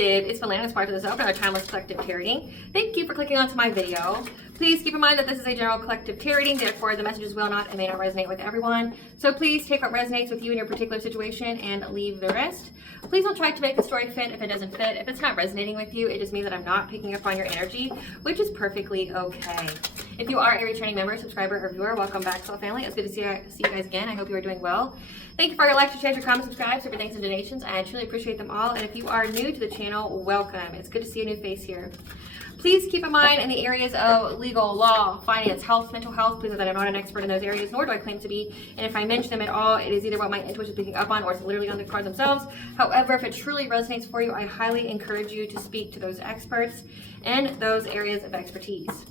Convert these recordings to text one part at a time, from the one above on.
Collective. It's Melanie, aspiraltotheself, and our timeless collective tarotreading. Thank you for clicking onto my video. Please keep in mind that this is a general collective tarotreading, therefore the messages will not and may not resonate with everyone. So please take what resonates with you in your particular situation and leave the rest. Please don't try to make the story fit if it doesn't fit. If it's not resonating with you, it just means that I'm not picking up on your energy, which is perfectly okay. If you are a returning member, subscriber, or viewer, welcome back to the family. It's good to see you guys again. I hope you are doing well. Thank you for your likes, your shares, your comments, subscribes, super thanks, and donations. I truly appreciate them all. And if you are new to the channel, welcome. It's good to see a new face here. Please keep in mind in the areas of legal, law, finance, health, mental health, please know that I'm not an expert in those areas, nor do I claim to be. And if I mention them at all, it is either what my intuition is picking up on or it's literally on the cards themselves. However, if it truly resonates for you, I highly encourage you to speak to those experts in those areas of expertise.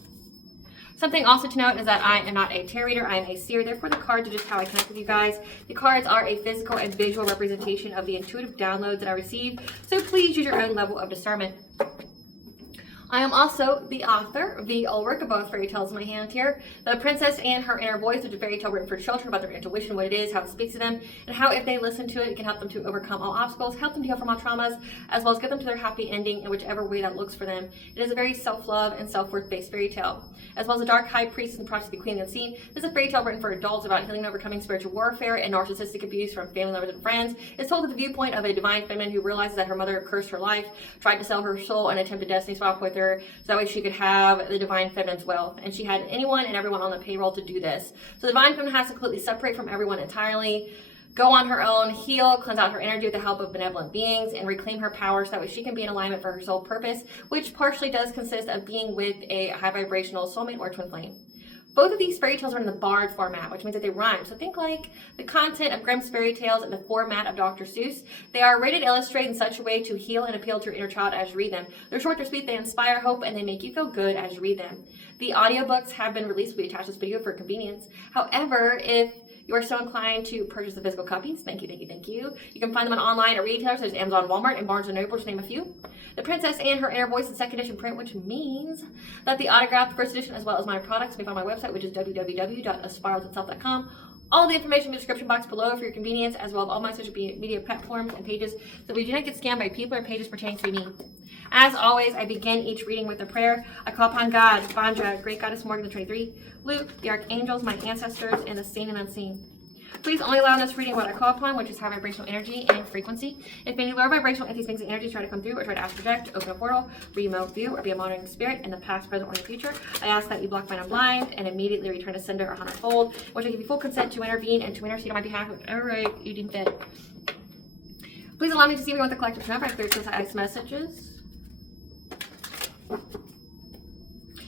Something also to note is that I am not a tarot reader, I am a seer, therefore the cards are just how I connect with you guys. The cards are a physical and visual representation of the intuitive downloads that I receive, so please use your own level of discernment. I am also the author of the work of both fairy tales in my hand here. The Princess and Her Inner Voice, which is a fairy tale written for children about their intuition, what it is, how it speaks to them, and how if they listen to it, it can help them to overcome all obstacles, help them to heal from all traumas, as well as get them to their happy ending in whichever way that looks for them. It is a very self-love and self-worth based fairy tale. As well as the Dark High Priest and the Prophecy of the Queen of the Unseen, this is a fairy tale written for adults about healing and overcoming spiritual warfare and narcissistic abuse from family members and friends. It's told through the viewpoint of a divine feminine who realizes that her mother cursed her life, tried to sell her soul, and attempted destiny swap with her, so that way she could have the divine feminine's wealth. And she had anyone and everyone on the payroll to do this. So the divine feminine has to completely separate from everyone entirely, go on her own, heal, cleanse out her energy with the help of benevolent beings, and reclaim her power so that way she can be in alignment for her soul purpose, which partially does consist of being with a high vibrational soulmate or twin flame. Both of these fairy tales are in the bard format, which means that they rhyme. So think like the content of Grimm's fairy tales and the format of Dr. Seuss. They are rated illustrated in such a way to heal and appeal to your inner child as you read them. They're short, they're sweet, they inspire hope, and they make you feel good as you read them. The audiobooks have been released. We attach this video for convenience. However, if you are so inclined to purchase the physical copies, thank you. You can find them on online at retailers such as Amazon, Walmart, and Barnes & Noble, to name a few. The Princess and Her Inner Voice is second edition print, which means that the autographed first edition, as well as my products, can be found on my website, which is www.aspiraltotheself.com. All the information in the description box below for your convenience, as well as all my social media platforms and pages, so we do not get scammed by people or pages pertaining to me. As always, I begin each reading with a prayer. I call upon God, Bandra, Great Goddess Morgan the 23, Luke, the archangels, my ancestors, and the seen and unseen. Please only allow in this reading what I call upon, which is high vibrational energy and frequency. If any lower vibrational entities, things, and energies try to come through or try to ask, project, open a portal, remote view, or be a monitoring spirit in the past, present, or in the future, I ask that you block mine blind and immediately return to sender or hundredfold, which I give you full consent to intervene and to intercede on my behalf with every right you deem fit. Please allow me to see what the collective number. I clear ice messages.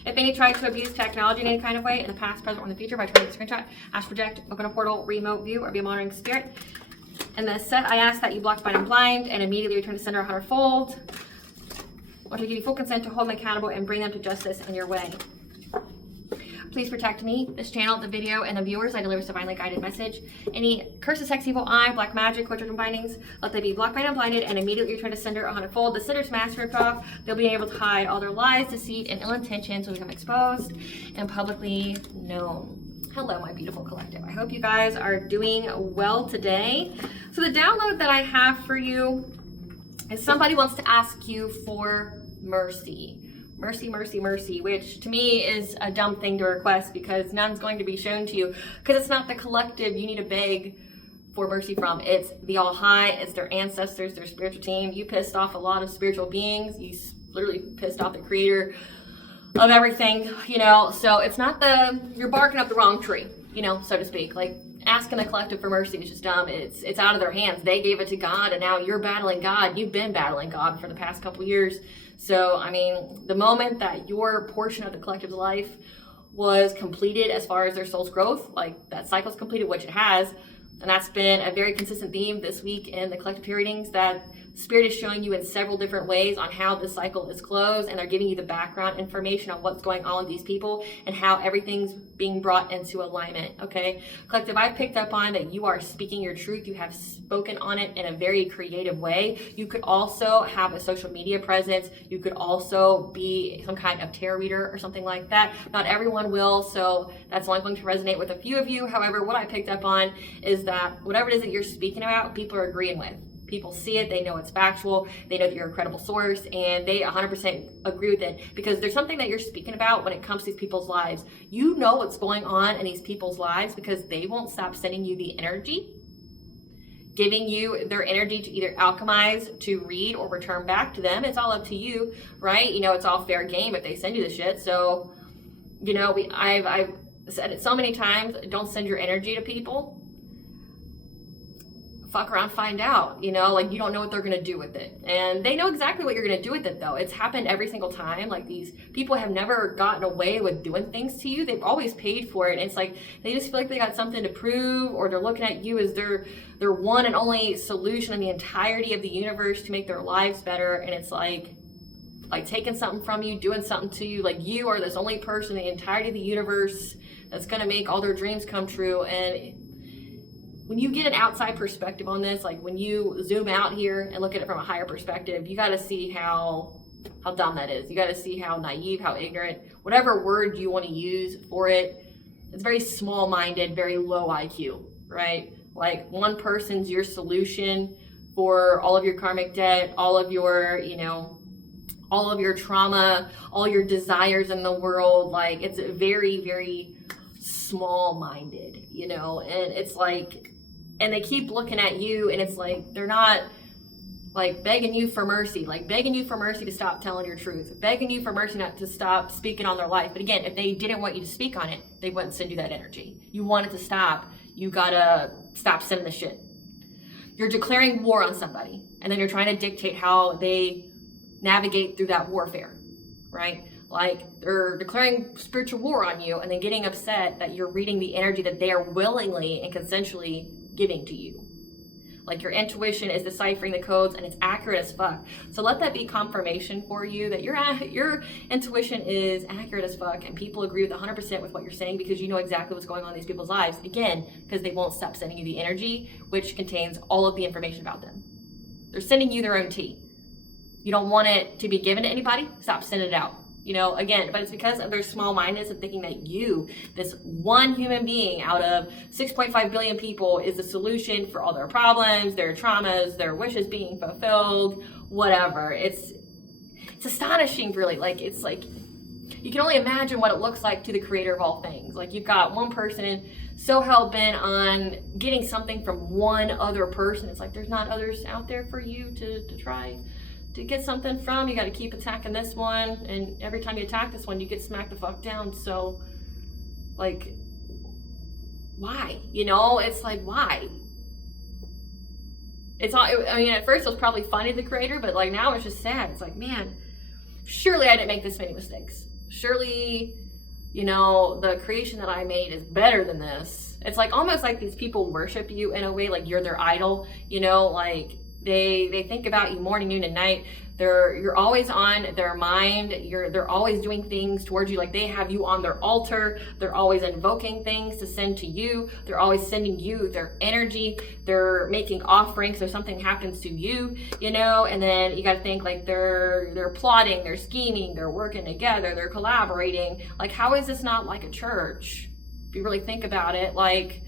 If any tried to abuse technology in any kind of way in the past, present, or in the future by turning the screenshot, ask, project, open a portal, remote view, or be a monitoring spirit. In the set, I ask that you block mine blind and immediately return to sender 100-fold, which I give you full consent to hold them accountable and bring them to justice in your way. Please protect me, this channel, the video, and the viewers. I deliver this divinely guided message. Any curses, sex, evil, eye, black magic, witches, and bindings, let them be blocked, by and blinded, and immediately return to sender 100-fold. The sender's mask ripped off. They'll be able to hide all their lies, deceit, and ill intentions will become exposed and publicly known. Hello, my beautiful collective. I hope you guys are doing well today. So the download that I have for you is somebody wants to ask you for mercy. Mercy, which to me is a dumb thing to request because none's going to be shown to you because it's not the collective you need to beg for mercy from. It's the All High, it's their ancestors, their spiritual team. You pissed off a lot of spiritual beings. You literally pissed off the creator of everything, you know, so it's not you're barking up the wrong tree, you know, so to speak. Like asking the collective for mercy is just dumb. It's out of their hands. They gave it to God and now you're battling God. You've been battling God for the past couple years. So, I mean, the moment that your portion of the collective's life was completed as far as their soul's growth, like that cycle's completed, which it has, and that's been a very consistent theme this week in the collective readings, that Spirit is showing you in several different ways on how this cycle is closed, and they're giving you the background information on what's going on with these people and how everything's being brought into alignment, okay? Collective, I've picked up on that you are speaking your truth. You have spoken on it in a very creative way. You could also have a social media presence. You could also be some kind of tarot reader or something like that. Not everyone will, so that's only going to resonate with a few of you. However, what I picked up on is that whatever it is that you're speaking about, people are agreeing with. People see it, they know it's factual, they know that you're a credible source, and they 100% agree with it, because there's something that you're speaking about when it comes to these people's lives. You know what's going on in these people's lives because they won't stop sending you the energy, giving you their energy to either alchemize, to read, or return back to them. It's all up to you, right? You know, it's all fair game if they send you the shit. So, you know, I've said it so many times, don't send your energy to people. Fuck around, find out, you know, like you don't know what they're going to do with it. And they know exactly what you're going to do with it though. It's happened every single time. Like these people have never gotten away with doing things to you. They've always paid for it. And it's like, they just feel like they got something to prove, or they're looking at you as their one and only solution in the entirety of the universe to make their lives better. And it's like taking something from you, doing something to you. Like you are this only person in the entirety of the universe that's going to make all their dreams come true. And when you get an outside perspective on this, like when you zoom out here and look at it from a higher perspective, you got to see how dumb that is. You got to see how naive, how ignorant, whatever word you want to use for it. It's very small-minded, very low IQ, right? Like one person's your solution for all of your karmic debt, all of your, you know, all of your trauma, all your desires in the world. Like it's very, very small-minded, you know, and it's like, and they keep looking at you, and it's like they're not like begging you for mercy, like begging you for mercy to stop telling your truth, begging you for mercy not to stop speaking on their life. But again, if they didn't want you to speak on it, they wouldn't send you that energy. You want it to stop, you gotta stop sending the shit. You're declaring war on somebody, and then you're trying to dictate how they navigate through that warfare, right? Like they're declaring spiritual war on you and then getting upset that you're reading the energy that they are willingly and consensually giving to you. Like your intuition is deciphering the codes, and it's accurate as fuck. So let that be confirmation for you that your intuition is accurate as fuck, and people agree with 100% with what you're saying, because you know exactly what's going on in these people's lives. Again, because they won't stop sending you the energy, which contains all of the information about them. They're sending you their own tea. You don't want it to be given to anybody, stop sending it out. You know, again, but it's because of their small-mindedness of thinking that you, this one human being out of 6.5 billion people, is the solution for all their problems, their traumas, their wishes being fulfilled, whatever. It's astonishing, really. Like, it's like, you can only imagine what it looks like to the creator of all things. Like, you've got one person so hell-bent on getting something from one other person. It's like, there's not others out there for you to try to get something from. You got to keep attacking this one, and every time you attack this one, you get smacked the fuck down. So, like, why? You know, it's like, why? It's all, I mean, at first it was probably funny to the creator, but like now it's just sad. It's like, man, surely I didn't make this many mistakes. Surely, you know, the creation that I made is better than this. It's like almost like these people worship you in a way, like you're their idol, you know, like they think about you morning, noon, and night. You're always on their mind. They're always doing things towards you. Like they have you on their altar. They're always invoking things to send to you. They're always sending you their energy. They're making offerings so something happens to you, you know. And then you got to think like they're plotting, they're scheming, they're working together, they're collaborating. Like, how is this not like a church? If you really think about it, like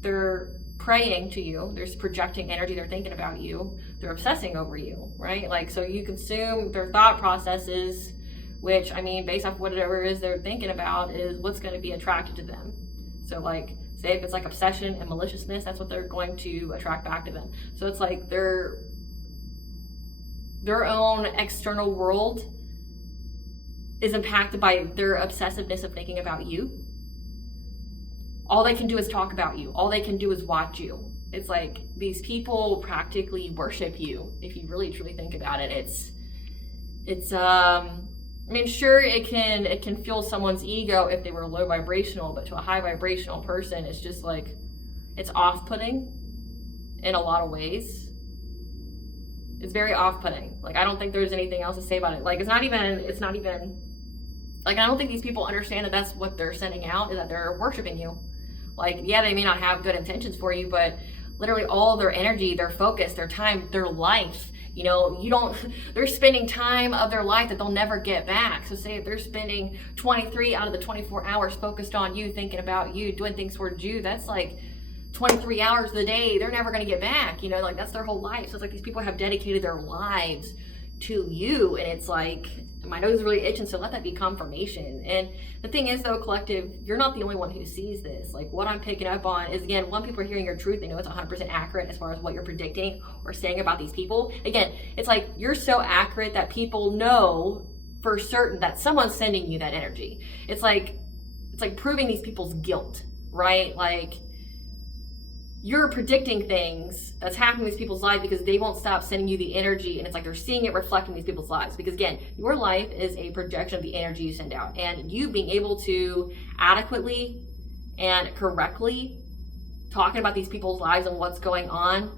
they're praying to you, they're projecting energy, they're thinking about you, they're obsessing over you, right? Like, so you consume their thought processes, which, I mean, based off whatever it is they're thinking about is what's going to be attracted to them. So like, say if it's like obsession and maliciousness, that's what they're going to attract back to them. So it's like their own external world is impacted by their obsessiveness of thinking about you. All they can do is talk about you. All they can do is watch you. It's like these people practically worship you. If you really truly think about it, it's I mean, sure, it can fuel someone's ego if they were low vibrational, but to a high vibrational person, it's just like, it's off-putting in a lot of ways. It's very off-putting. Like, I don't think there's anything else to say about it. Like, it's not even like, I don't think these people understand that that's what they're sending out, is that they're worshiping you. Like, yeah, they may not have good intentions for you, but literally all their energy, their focus, their time, their life, you know, they're spending time of their life that they'll never get back. So say if they're spending 23 out of the 24 hours focused on you, thinking about you, doing things towards you, that's like, 23 hours of the day, they're never going to get back, you know, like that's their whole life. So it's like these people have dedicated their lives to you, and it's like, my nose is really itching, so let that be confirmation. And the thing is though, collective, you're not the only one who sees this. Like what I'm picking up on is, again, one, people are hearing your truth, they know it's 100% accurate as far as what you're predicting or saying about these people. Again, it's like you're so accurate that people know for certain that someone's sending you that energy. It's like proving these people's guilt, right? Like you're predicting things that's happening in these people's lives because they won't stop sending you the energy, and it's like they're seeing it reflect in these people's lives. Because again, your life is a projection of the energy you send out, and you being able to adequately and correctly talking about these people's lives and what's going on,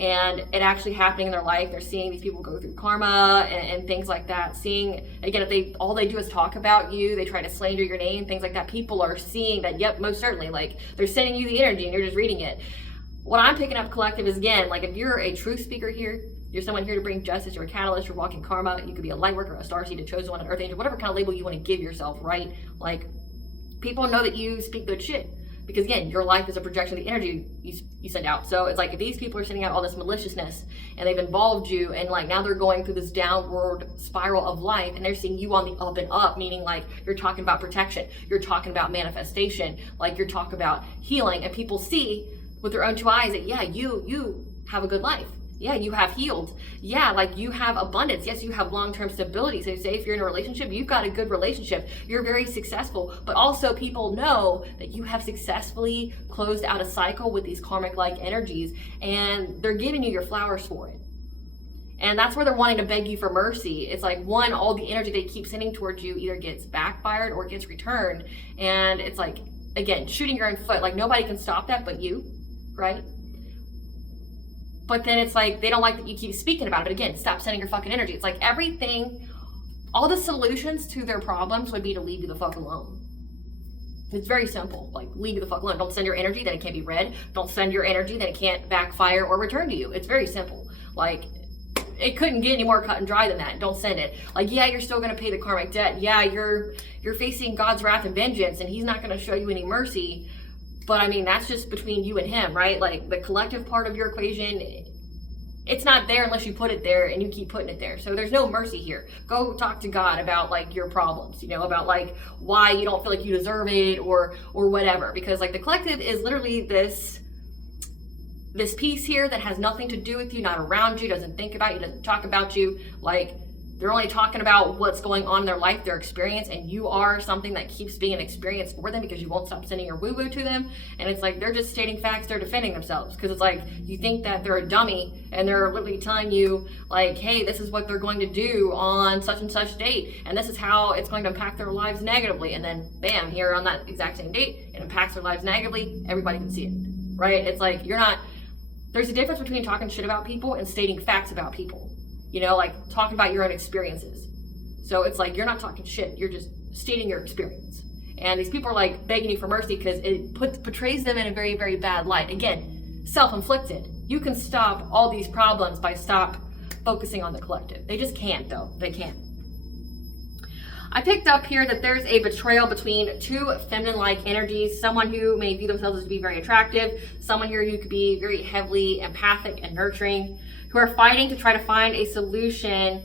and it actually happening in their life. They're seeing these people go through karma and things like that. Seeing, again, if all they do is talk about you, they try to slander your name, things like that, people are seeing that, yep, most certainly, like they're sending you the energy and you're just reading it. What I'm picking up, collective, is, again, like if you're a truth speaker here, you're someone here to bring justice, you're a catalyst, you're walking karma, you could be a light worker, a starseed, a chosen one, an earth angel, whatever kind of label you want to give yourself, right? Like people know that you speak good shit. Because again, your life is a projection of the energy you send out. So it's like if these people are sending out all this maliciousness and they've involved you, and like now they're going through this downward spiral of life, and they're seeing you on the up and up, meaning like you're talking about protection, you're talking about manifestation, like you're talking about healing, and people see with their own two eyes that, yeah, you have a good life. Yeah, you have healed. Yeah, like you have abundance. Yes, you have long-term stability. So say if you're in a relationship, you've got a good relationship. You're very successful. But also people know that you have successfully closed out a cycle with these karmic-like energies, and they're giving you your flowers for it. And that's where they're wanting to beg you for mercy. It's like, one, all the energy they keep sending towards you either gets backfired or gets returned. And it's like, again, shooting your own foot. Like nobody can stop that but you, right? But then it's like, they don't like that you keep speaking about it. But again, stop sending your fucking energy. It's like everything, all the solutions to their problems would be to leave you the fuck alone. It's very simple. Like, leave you the fuck alone. Don't send your energy, then it can't be read. Don't send your energy, then it can't backfire or return to you. It's very simple. Like, it couldn't get any more cut and dry than that. Don't send it. Like, yeah, you're still going to pay the karmic debt. Yeah, you're facing God's wrath and vengeance, and he's not going to show you any mercy. But I mean, that's just between you and him, right? Like the collective part of your equation, it's not there unless you put it there and you keep putting it there. So there's no mercy here. Go talk to God about like your problems, you know, about like why you don't feel like you deserve it or whatever. Because like the collective is literally this piece here that has nothing to do with you, not around you, doesn't think about you, doesn't talk about you. Like they're only talking about what's going on in their life, their experience, and you are something that keeps being an experience for them because you won't stop sending your woo-woo to them. And it's like, they're just stating facts, they're defending themselves. Because it's like, you think that they're a dummy and they're literally telling you like, hey, this is what they're going to do on such and such date. And this is how it's going to impact their lives negatively. And then bam, here on that exact same date, it impacts their lives negatively. Everybody can see it, right? It's like, there's a difference between talking shit about people and stating facts about people. You know, like talking about your own experiences. So it's like, you're not talking shit, you're just stating your experience. And these people are like begging you for mercy because it portrays them in a very, very bad light. Again, self-inflicted. You can stop all these problems by stop focusing on the collective. They just can't though, they can't. I picked up here that there's a betrayal between two feminine-like energies, someone who may view themselves as to be very attractive, someone here who could be very heavily empathic and nurturing, who are fighting to try to find a solution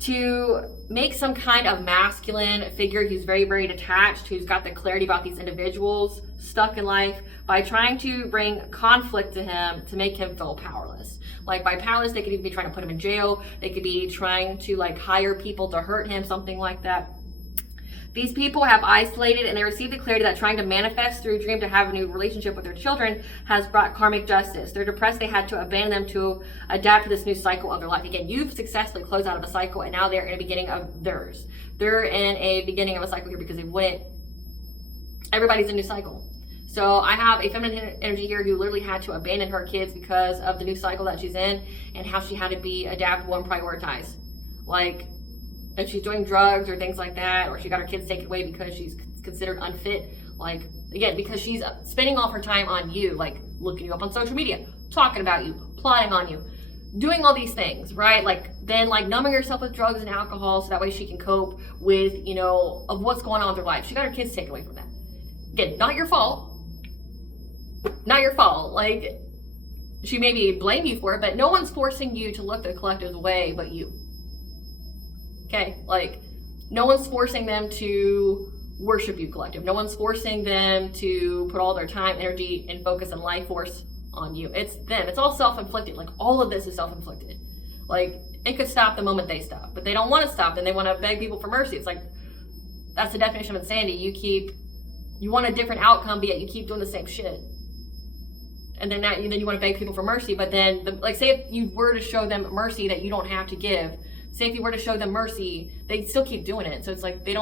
to make some kind of masculine figure who's very, very detached, who's got the clarity about these individuals stuck in life, by trying to bring conflict to him to make him feel powerless. Like by powerless, they could even be trying to put him in jail. They could be trying to like hire people to hurt him, something like that. These people have isolated and they received the clarity that trying to manifest through a dream to have a new relationship with their children has brought karmic justice. They're depressed, they had to abandon them to adapt to this new cycle of their life. Again, you've successfully closed out of a cycle and now they're in a beginning of theirs. They're in a beginning of a cycle here because everybody's in a new cycle. So I have a feminine energy here who literally had to abandon her kids because of the new cycle that she's in and how she had to be adaptable and prioritize. Like, if she's doing drugs or things like that, or she got her kids taken away because she's considered unfit, like, again, because she's spending all her time on you, like looking you up on social media, talking about you, plotting on you, doing all these things, right? Like, then like numbing herself with drugs and alcohol so that way she can cope with, you know, of what's going on with her life. She got her kids taken away from that. Again, not your fault, not your fault. Like, she maybe blame you for it, but no one's forcing you to look the collective's way but you. Okay, like, no one's forcing them to worship you, collective. No one's forcing them to put all their time, energy, and focus and life force on you. It's them. It's all self-inflicted. Like, all of this is self-inflicted. Like, it could stop the moment they stop, but they don't want to stop, and they want to beg people for mercy. It's like, that's the definition of insanity. You want a different outcome, but yet you keep doing the same shit. And then you want to beg people for mercy, but then, like, say if you were to show them mercy that you don't have to give, say if you were to show them mercy, they still keep doing it. So it's like, they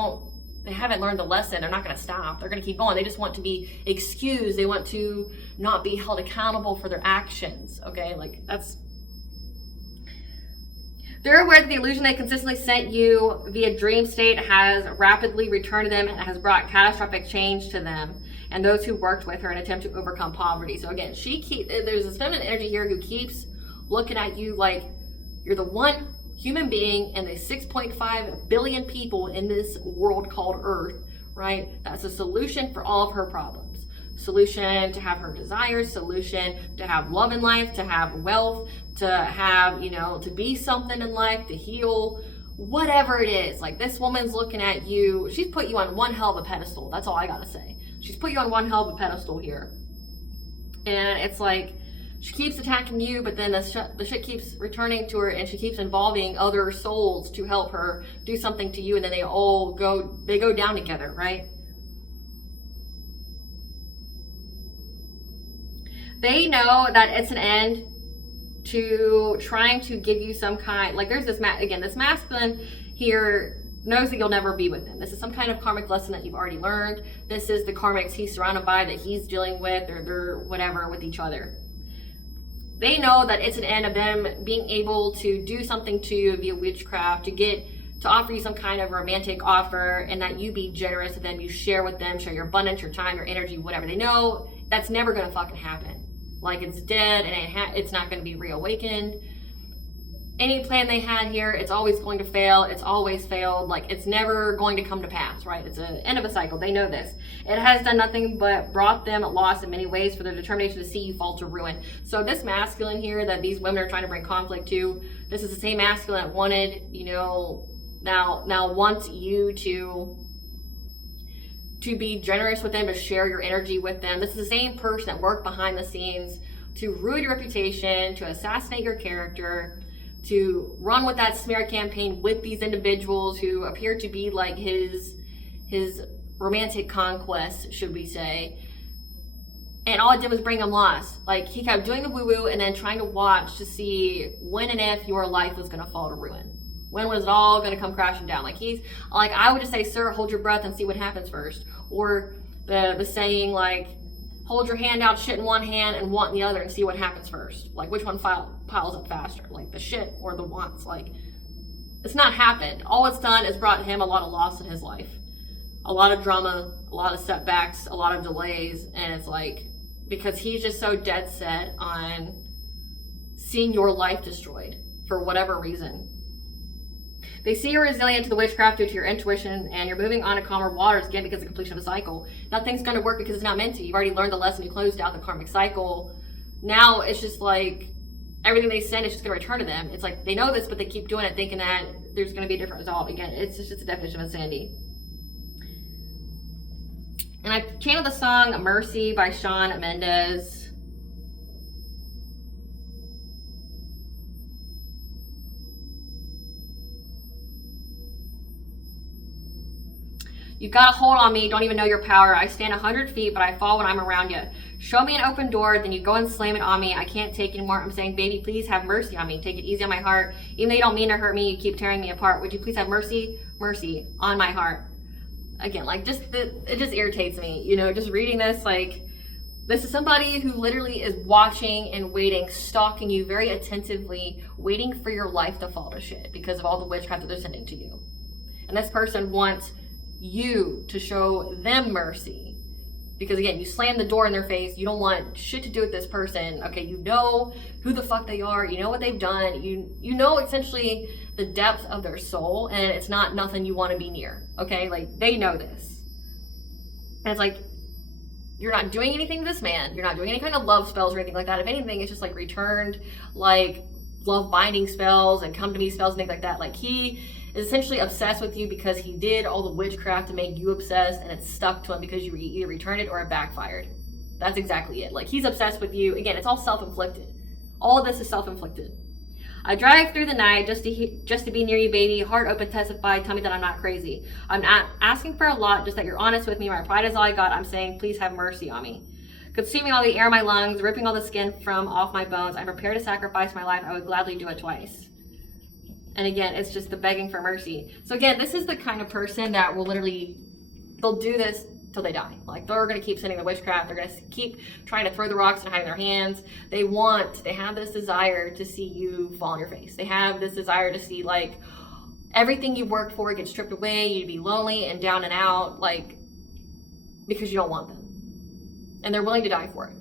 haven't learned the lesson. They're not going to stop. They're going to keep going. They just want to be excused. They want to not be held accountable for their actions. Okay, like, they're aware that the illusion they consistently sent you via dream state has rapidly returned to them and has brought catastrophic change to them and those who worked with her in an attempt to overcome poverty. So again, there's this feminine energy here who keeps looking at you like you're the one human being and the 6.5 billion people in this world called Earth, right? That's a solution for all of her problems. Solution to have her desires, solution to have love in life, to have wealth, to have, to be something in life, to heal, whatever it is. Like, this woman's looking at you. She's put you on one hell of a pedestal. That's all I gotta say. She's put you on one hell of a pedestal here. And it's like, she keeps attacking you, but then the shit keeps returning to her, and she keeps involving other souls to help her do something to you, and then they go down together, right? They know that it's an end to trying to give you some kind, like, there's this masculine here knows that you'll never be with him. This is some kind of karmic lesson that you've already learned. This is the karmics he's surrounded by that he's dealing with, or they're whatever with each other. They know that it's an end of them being able to do something to you via witchcraft, to offer you some kind of romantic offer, and that you be generous with them, you share with them, share your abundance, your time, your energy, whatever. They know that's never gonna fucking happen. Like, it's dead, and it's not going to be reawakened. Any plan they had here, it's always going to fail. It's always failed. Like, it's never going to come to pass, right? It's an end of a cycle. They know this. It has done nothing but brought them loss in many ways for their determination to see you fall to ruin. So this masculine here that these women are trying to bring conflict to, this is the same masculine that wanted, now wants you to be generous with them, to share your energy with them. This is the same person that worked behind the scenes to ruin your reputation, to assassinate your character, to run with that smear campaign with these individuals who appear to be like his romantic conquest, should we say. And all it did was bring him loss. Like, he kept doing the woo-woo and then trying to watch to see when and if your life was going to fall to ruin. When was it all going to come crashing down? Like, I would just say, sir, hold your breath and see what happens first. Or the saying, like, hold your hand out, shit in one hand and want in the other, and see what happens first. Like, which one piles up faster? Like, the shit or the wants? Like, it's not happened. All it's done is brought him a lot of loss in his life. A lot of drama, a lot of setbacks, a lot of delays. And it's like, because he's just so dead set on seeing your life destroyed for whatever reason. They see you're resilient to the witchcraft due to your intuition, and you're moving on to calmer waters again because of the completion of a cycle. Nothing's going to work because it's not meant to. You've already learned the lesson. You closed out the karmic cycle. Now it's just like everything they send is just going to return to them. It's like they know this, but they keep doing it thinking that there's going to be a different result. Again, it's just a definition of insanity. And I channeled the song Mercy by Shawn Mendes. You've got a hold on me, don't even know your power. I stand 100 feet, but I fall when I'm around you. Show me an open door, then you go and slam it on me. I can't take anymore. I'm saying, baby, please have mercy on me. Take it easy on my heart. Even though you don't mean to hurt me, you keep tearing me apart. Would you please have mercy on my heart? Again, like, it just irritates me, just reading this. Like, this is somebody who literally is watching and waiting, stalking you very attentively, waiting for your life to fall to shit because of all the witchcraft that they're sending to you. And this person wants you to show them mercy because, again, you slam the door in their face. You don't want shit to do with this person. Okay, you know who the fuck they are. You know what they've done. You know essentially the depth of their soul, and it's not nothing you want to be near. Okay, like, they know this. And it's like, you're not doing anything to this man. You're not doing any kind of love spells or anything like that. If anything, it's just like returned, like love binding spells and come to me spells and things like that. Like he is essentially obsessed with you because he did all the witchcraft to make you obsessed, and it's stuck to him because you either returned it or it backfired. That's exactly it. Like he's obsessed with you. Again, it's all self-inflicted. All of this is self-inflicted. I drive through the night just to be near you, baby. Heart open, testify. Tell me that I'm not crazy. I'm not asking for a lot, just that you're honest with me. My pride is all I got. I'm saying, please have mercy on me. Consuming all the air in my lungs, ripping all the skin from off my bones. I'm prepared to sacrifice my life. I would gladly do it twice. And again, it's just the begging for mercy. So again, this is the kind of person that will literally, they'll do this till they die. Like they're going to keep sending the witchcraft. They're going to keep trying to throw the rocks and hide in their hands. They have this desire to see you fall on your face. They have this desire to see like everything you've worked for get stripped away. You'd be lonely and down and out, like because you don't want them. And they're willing to die for it.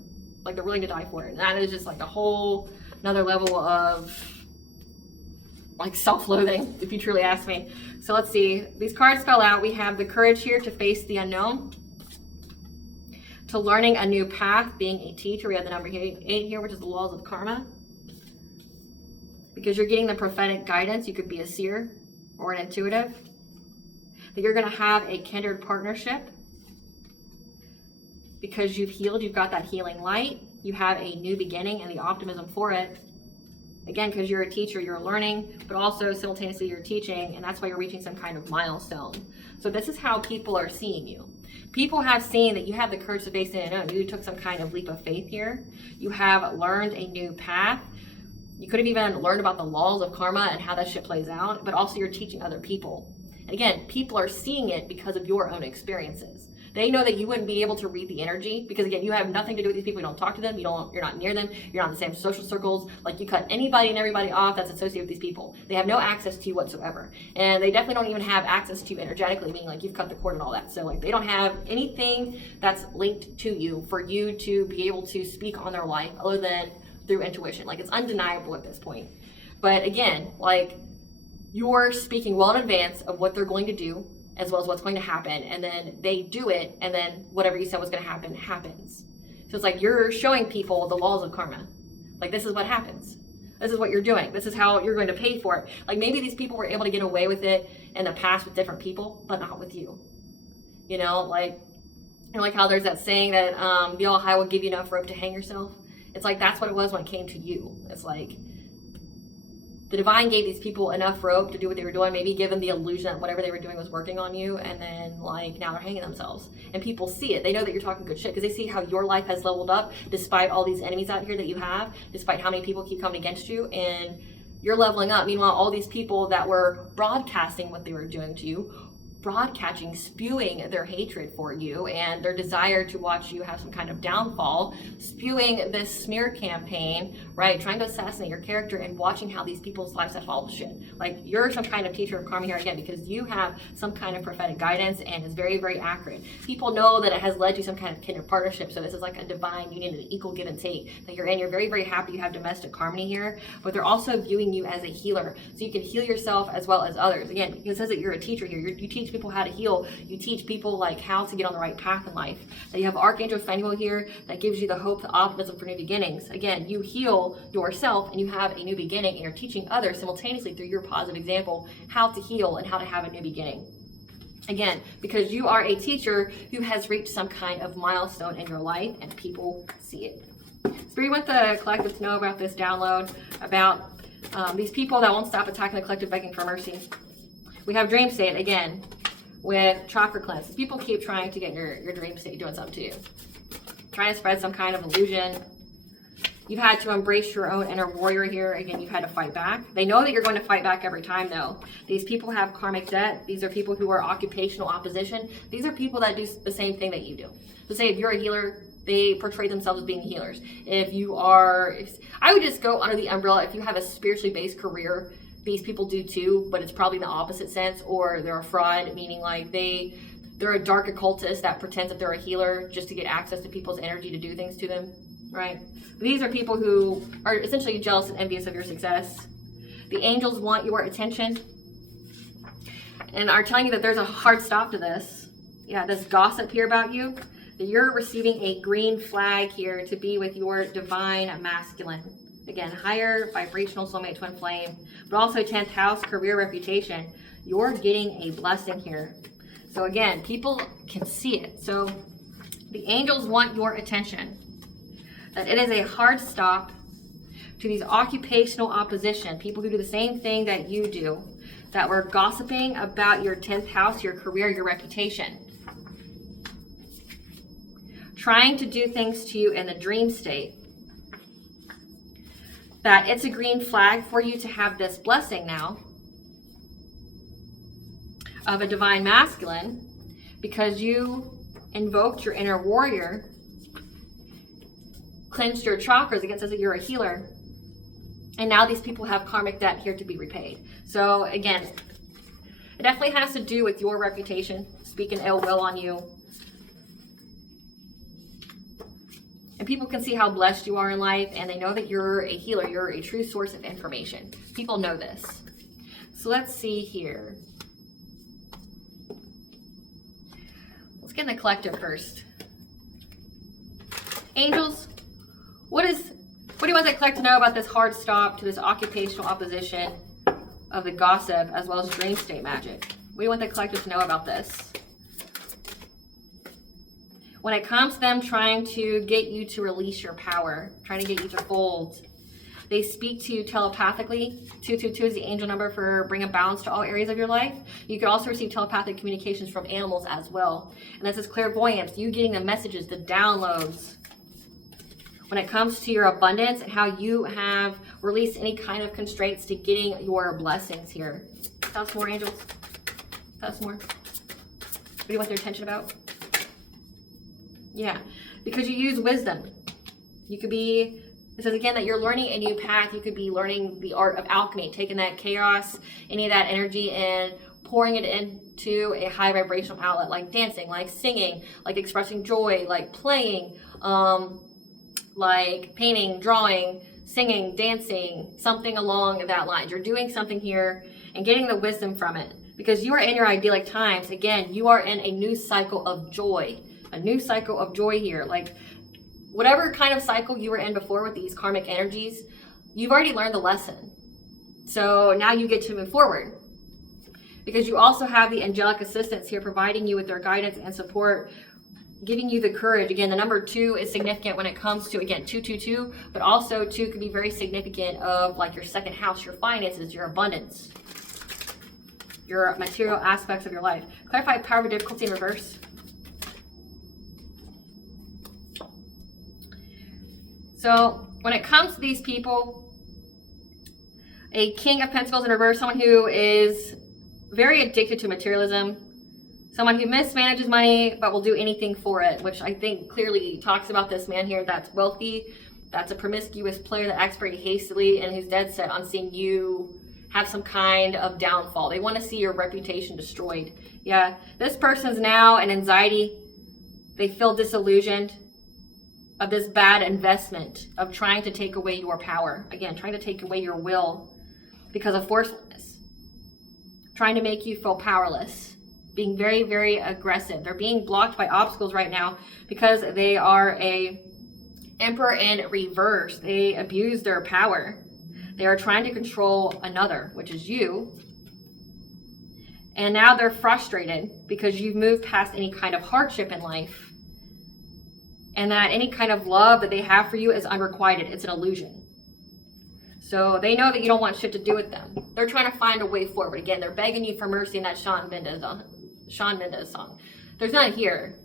Like they're willing to die for it. And that is just like a whole another level of like self-loathing, if you truly ask me. So let's see. These cards fell out. We have the courage here to face the unknown, to learning a new path, being a teacher. We have the number 8 here, which is the laws of karma. Because you're getting the prophetic guidance. You could be a seer or an intuitive. That you're going to have a kindred partnership. Because you've healed, you've got that healing light. You have a new beginning and the optimism for it. Again, because you're a teacher, you're learning, but also simultaneously you're teaching, and that's why you're reaching some kind of milestone. So this is how people are seeing you. People have seen that you have the courage to face the unknown. You took some kind of leap of faith here. You have learned a new path. You could have even learned about the laws of karma and how that shit plays out, but also you're teaching other people. And again, people are seeing it because of your own experiences. They know that you wouldn't be able to read the energy because again, you have nothing to do with these people. You don't talk to them. You're not near them. You're not in the same social circles. Like you cut anybody and everybody off that's associated with these people. They have no access to you whatsoever. And they definitely don't even have access to you energetically, meaning like you've cut the cord and all that. So like they don't have anything that's linked to you for you to be able to speak on their life other than through intuition. Like it's undeniable at this point. But again, like you're speaking well in advance of what they're going to do, as well as what's going to happen, and then they do it, and then whatever you said was going to happen happens. So it's like you're showing people the laws of karma. Like this is what happens. This is what you're doing. This is how you're going to pay for it. Like maybe these people were able to get away with it in the past with different people, but not with you. You know, like how there's that saying that the all high will give you enough rope to hang yourself. It's like that's what it was when it came to you. It's like the divine gave these people enough rope to do what they were doing, maybe give them the illusion that whatever they were doing was working on you, and then like now they're hanging themselves. And people see it. They know that you're talking good shit because they see how your life has leveled up despite all these enemies out here that you have, despite how many people keep coming against you, and you're leveling up. Meanwhile, all these people that were broadcasting what they were doing to you, broadcasting, spewing their hatred for you and their desire to watch you have some kind of downfall, spewing this smear campaign, right? Trying to assassinate your character and watching how these people's lives have fallen to shit. Like you're some kind of teacher of karma here again because you have some kind of prophetic guidance and is very, very accurate. People know that it has led to some kind of kindred partnership. So this is like a divine union, an equal give and take that you're in. You're very, very happy you have domestic harmony here, but they're also viewing you as a healer. So you can heal yourself as well as others. Again, it says that you're a teacher here. You teach people how to heal. You teach people like how to get on the right path in life. That you have Archangel Phanuel here that gives you the hope, the optimism for new beginnings. Again, you heal yourself and you have a new beginning, and you're teaching others simultaneously through your positive example how to heal and how to have a new beginning. Again, because you are a teacher who has reached some kind of milestone in your life and people see it. So we want the collective to know about this download, about these people that won't stop attacking the collective, begging for mercy. We have dream state again with chakra cleanse. People keep trying to get your dream state doing something to you. Trying to spread some kind of illusion. You've had to embrace your own inner warrior here. Again, you've had to fight back. They know that you're going to fight back every time though. These people have karmic debt. These are people who are occupational opposition. These are people that do the same thing that you do. So say if you're a healer, they portray themselves as being healers. I would just go under the umbrella, if you have a spiritually based career, these people do too, but it's probably in the opposite sense, or they're a fraud, meaning like they're a dark occultist that pretends that they're a healer just to get access to people's energy to do things to them, right? These are people who are essentially jealous and envious of your success. The angels want your attention and are telling you that there's a hard stop to this. Yeah, this gossip here about you. that you're receiving a green flag here to be with your divine masculine. Again, higher vibrational soulmate twin flame, but also 10th house, career, reputation. You're getting a blessing here. So again, people can see it. So the angels want your attention. That it is a hard stop to these occupational opposition, people who do the same thing that you do, that were gossiping about your 10th house, your career, your reputation. Trying to do things to you in the dream state. That it's a green flag for you to have this blessing now of a divine masculine, because you invoked your inner warrior, cleansed your chakras. Again, it says that you're a healer. And now these people have karmic debt here to be repaid. So again, it definitely has to do with your reputation, speaking ill will on you. And people can see how blessed you are in life, and they know that you're a healer. You're a true source of information. People know this. So let's see here. Let's get in the collective first. Angels, what do you want the collective to know about this hard stop to this occupational opposition of the gossip as well as dream state magic? What do you want the collective to know about this? When it comes to them trying to get you to release your power, trying to get you to fold, they speak to you telepathically. 222 is the angel number for bringing balance to all areas of your life. You could also receive telepathic communications from animals as well. And this is clairvoyance, you getting the messages, the downloads. When it comes to your abundance and how you have released any kind of constraints to getting your blessings here. Tell us more, angels. Tell us more. What do you want their attention about? Yeah, because you use wisdom. You could be, it says again that you're learning a new path. You could be learning the art of alchemy, taking that chaos, any of that energy, and pouring it into a high vibrational outlet, like dancing, like singing, like expressing joy, like playing, like painting, drawing, singing, dancing, something along that line. You're doing something here and getting the wisdom from it, because you are in your idyllic times. Again, you are in a new cycle of joy. A new cycle of joy here. Like whatever kind of cycle you were in before with these karmic energies, you've already learned the lesson. So now you get to move forward, because you also have the angelic assistants here providing you with their guidance and support, giving you the courage. Again, the number 2 is significant when it comes to, again, 222, but also 2 could be very significant of like your second house, your finances, your abundance, your material aspects of your life. Clarify power of difficulty in reverse. So when it comes to these people, a King of Pentacles in reverse, someone who is very addicted to materialism, someone who mismanages money but will do anything for it, which I think clearly talks about this man here that's wealthy, that's a promiscuous player that acts very hastily, and who's dead set on seeing you have some kind of downfall. They want to see your reputation destroyed. Yeah, this person's now in anxiety. They feel disillusioned of this bad investment of trying to take away your power. Again, trying to take away your will because of forcefulness. Trying to make you feel powerless. Being very, very aggressive. They're being blocked by obstacles right now because they are a emperor in reverse. They abuse their power. They are trying to control another, which is you. And now they're frustrated because you've moved past any kind of hardship in life. And that any kind of love that they have for you is unrequited. It's an illusion. So they know that you don't want shit to do with them. They're trying to find a way forward. Again, they're begging you for mercy in that Shawn Mendes song. There's none here.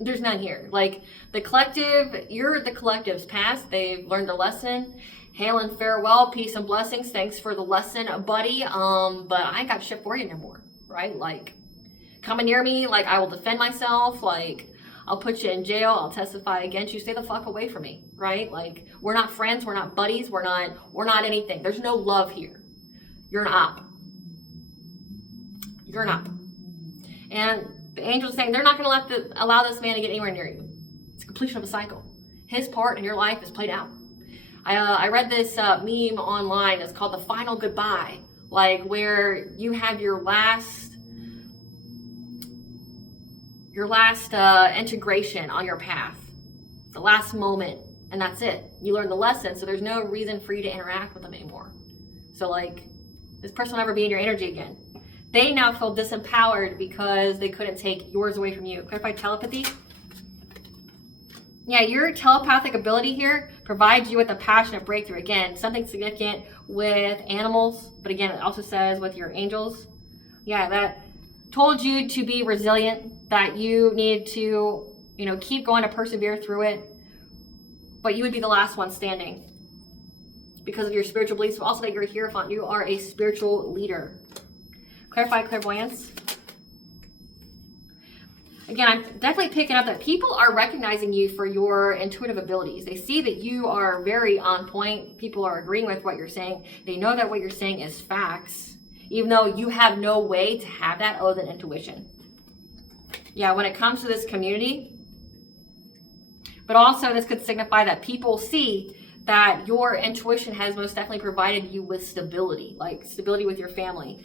There's none here. Like the collective, you're the collective's past. They've learned a lesson. Hail and farewell, peace and blessings. Thanks for the lesson, buddy. But I ain't got shit for you no more, right? Like coming near me, like I will defend myself. Like I'll put you in jail. I'll testify against you. Stay the fuck away from me, right? Like we're not friends. We're not buddies. We're not anything. There's no love here. You're an op. You're an op. And the angels are saying they're not going to allow this man to get anywhere near you. It's a completion of a cycle. His part in your life is played out. I read this meme online. It's called The Final Goodbye. Like where you have your last your last integration on your path, the last moment, and that's it. You learned the lesson, so there's no reason for you to interact with them anymore. So like, this person will never be in your energy again. They now feel disempowered because they couldn't take yours away from you. Clarify telepathy. Yeah, your telepathic ability here provides you with a passionate breakthrough. Again, something significant with animals, but again, it also says with your angels. Yeah, that told you to be resilient, that you need to, you know, keep going to persevere through it, but you would be the last one standing because of your spiritual beliefs, but also that you're a hierophant. You are a spiritual leader. Clarify clairvoyance. Again, I'm definitely picking up that people are recognizing you for your intuitive abilities. They see that you are very on point. People are agreeing with what you're saying. They know that what you're saying is facts, even though you have no way to have that other than intuition. Yeah, when it comes to this community, but also this could signify that people see that your intuition has most definitely provided you with stability, like stability with your family.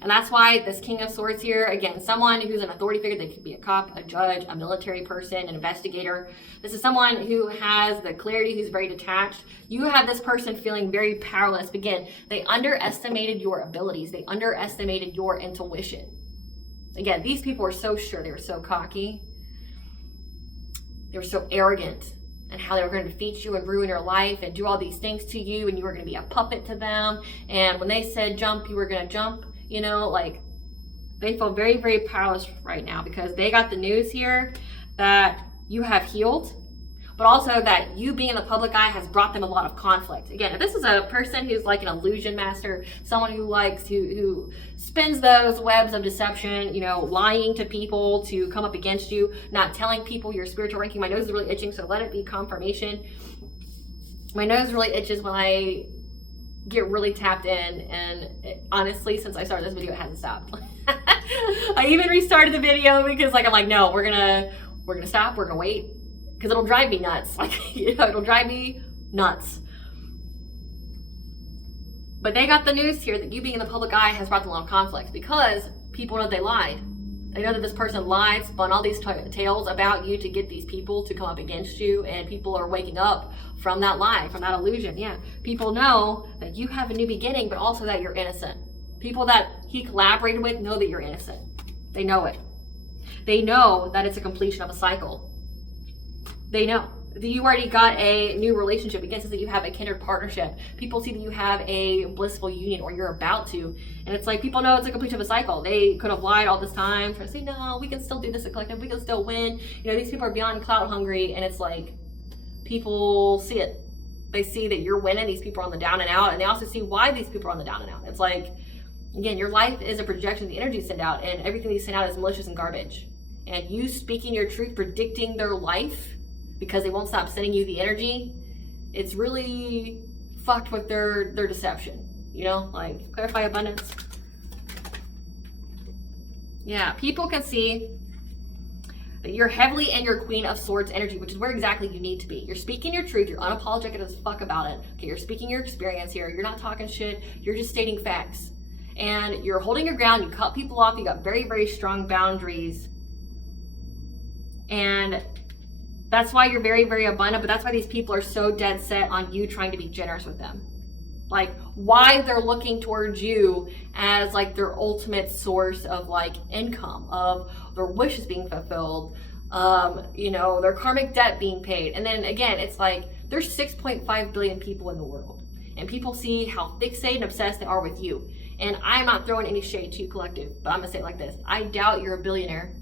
And that's why this King of Swords here, again, someone who's an authority figure, they could be a cop, a judge, a military person, an investigator. This is someone who has the clarity, who's very detached. You have this person feeling very powerless. Again, they underestimated your abilities. They underestimated your intuition. Again, these people were so sure. They were so cocky. They were so arrogant and how they were going to defeat you and ruin your life and do all these things to you, and you were going to be a puppet to them. And when they said jump, you were going to jump. You know, like, they feel very, very powerless right now because they got the news here that you have healed, but also that you being in the public eye has brought them a lot of conflict. Again, if this is a person who's like an illusion master, someone who likes who spins those webs of deception, you know, lying to people to come up against you, not telling people your spiritual ranking. My nose is really itching, so let it be confirmation. My nose really itches when I get really tapped in, and honestly, since I started this video, it hasn't stopped. I even restarted the video because like I'm like, no, we're gonna stop, we're gonna wait, because it'll drive me nuts. Like, you know, it'll drive me nuts. But they got the news here that you being in the public eye has brought them a lot of conflict because people know they lied. They know that this person lied, spun all these tales about you to get these people to come up against you, and people are waking up from that lie, from that illusion. Yeah, people know that you have a new beginning, but also that you're innocent. People that he collaborated with know that you're innocent. They know it. They know that it's a completion of a cycle. They know that you already got a new relationship. Again, says that you have a kindred partnership. People see that you have a blissful union, or you're about to. And it's like, people know it's a completion of a cycle. They could have lied all this time, trying to say, no, we can still do this at collective. We can still win. You know, these people are beyond clout hungry. And it's like, people see it. They see that you're winning. These people are on the down and out. And they also see why these people are on the down and out. It's like, again, your life is a projection of the energy you send out. And everything you send out is malicious and garbage. And you speaking your truth, predicting their life, because they won't stop sending you the energy, it's really fucked with their deception. You know, like, clarify abundance. Yeah, people can see that you're heavily in your Queen of Swords energy, which is where exactly you need to be. You're speaking your truth. You're unapologetic as fuck about it. Okay, you're speaking your experience here. You're not talking shit. You're just stating facts. And you're holding your ground. You cut people off. You got very, very strong boundaries. And that's why you're very, very abundant, but that's why these people are so dead set on you trying to be generous with them. Like, why they're looking towards you as like their ultimate source of like income, of their wishes being fulfilled, you know, their karmic debt being paid. And then again, it's like, there's 6.5 billion people in the world, and people see how fixated and obsessed they are with you. And I'm not throwing any shade to you, collective, but I'm gonna say it like this. I doubt you're a billionaire.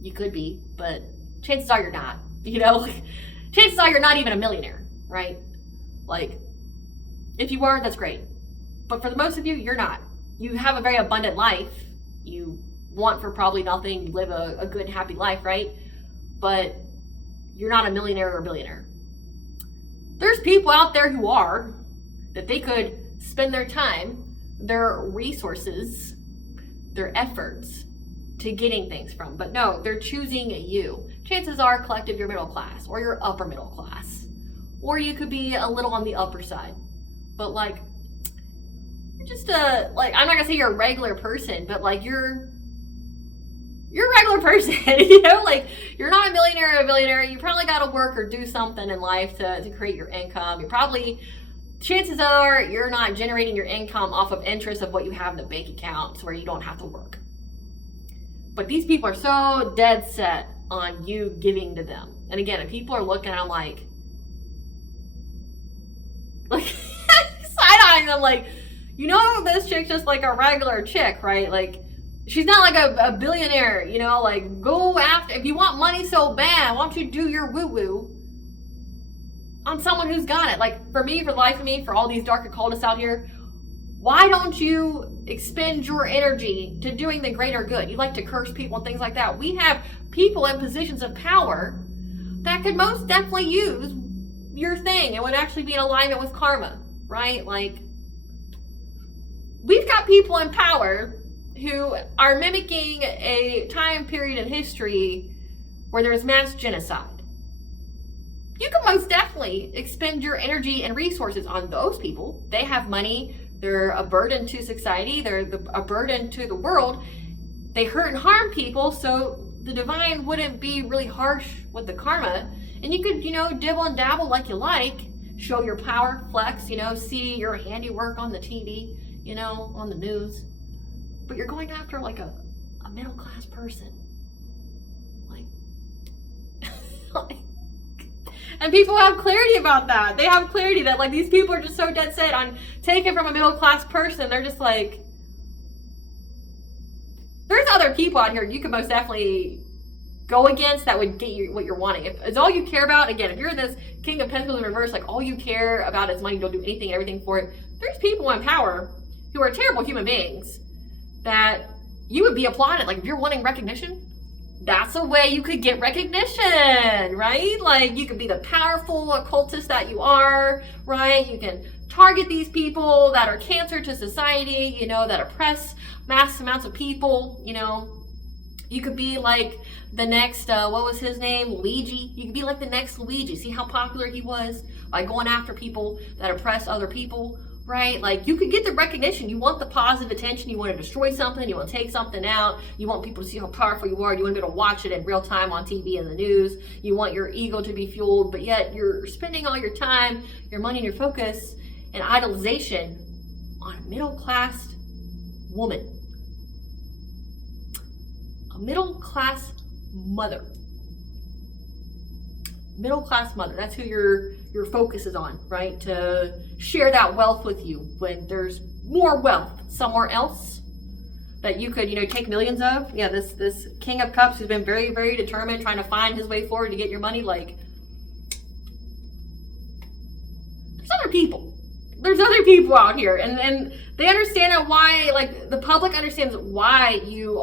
You could be, but chances are you're not, you know? Chances are you're not even a millionaire, right? Like, if you are, that's great. But for the most of you, you're not. You have a very abundant life. You want for probably nothing. You live a good, happy life, right? But you're not a millionaire or a billionaire. There's people out there who are, that they could spend their time, their resources, their efforts to getting things from. But no, they're choosing you. Chances are, collective, you're middle class, or you're upper middle class, or you could be a little on the upper side. But like, you're just like, I'm not gonna say you're a regular person, but like you're you're a regular person, you know, like you're not a millionaire or a billionaire. You probably got to work or do something in life to create your income. You're probably, chances are you're not generating your income off of interest of what you have in the bank account where you don't have to work. But these people are so dead set on you giving to them. And again, if people are looking at them like side-eyeing them like, you know, this chick's just like a regular chick, right? Like, she's not like a billionaire, you know, like go after, if you want money so bad, why don't you do your woo-woo on someone who's got it? Like for me, for the life of me, for all these dark occultists out here, why don't you expend your energy to doing the greater good? You like to curse people and things like that. We have people in positions of power that could most definitely use your thing and would actually be in alignment with karma, right? Like we've got people in power who are mimicking a time period in history where there's mass genocide. You can most definitely expend your energy and resources on those people. They have money. They're a burden to society. They're a burden to the world. They hurt and harm people, so the divine wouldn't be really harsh with the karma. And you could, you know, dibble and dabble like you like, show your power, flex, you know, see your handiwork on the TV, you know, on the news. But you're going after like a middle-class person. Like, and people have clarity about that. They have clarity that like these people are just so dead set on taking from a middle-class person. They're just like, there's other people out here you could most definitely go against that would get you what you're wanting. If it's all you care about, again, if you're in this King of Pentacles in reverse, like all you care about is money, you'll do anything and everything for it. There's people in power who are terrible human beings that you would be applauded. Like if you're wanting recognition, that's a way you could get recognition, right? Like you could be the powerful occultist that you are, right? You can target these people that are cancer to society, you know, that oppress mass amounts of people, you know. You could be like the next, what was his name? Luigi. You could be like the next Luigi. See how popular he was by going after people that oppress other people, right? Like you could get the recognition. You want the positive attention. You want to destroy something. You want to take something out. You want people to see how powerful you are. You want to be able to watch it in real time on TV and the news. You want your ego to be fueled, but yet you're spending all your time, your money, and your focus and idolization on a middle-class woman. A middle-class mother. Middle-class mother. That's who your focus is on, right? To share that wealth with you when there's more wealth somewhere else that you could, you know, take millions of. Yeah, this King of Cups who's been very, very determined, trying to find his way forward to get your money. Like, there's other people. There's other people out here, and they understand why, like the public understands why you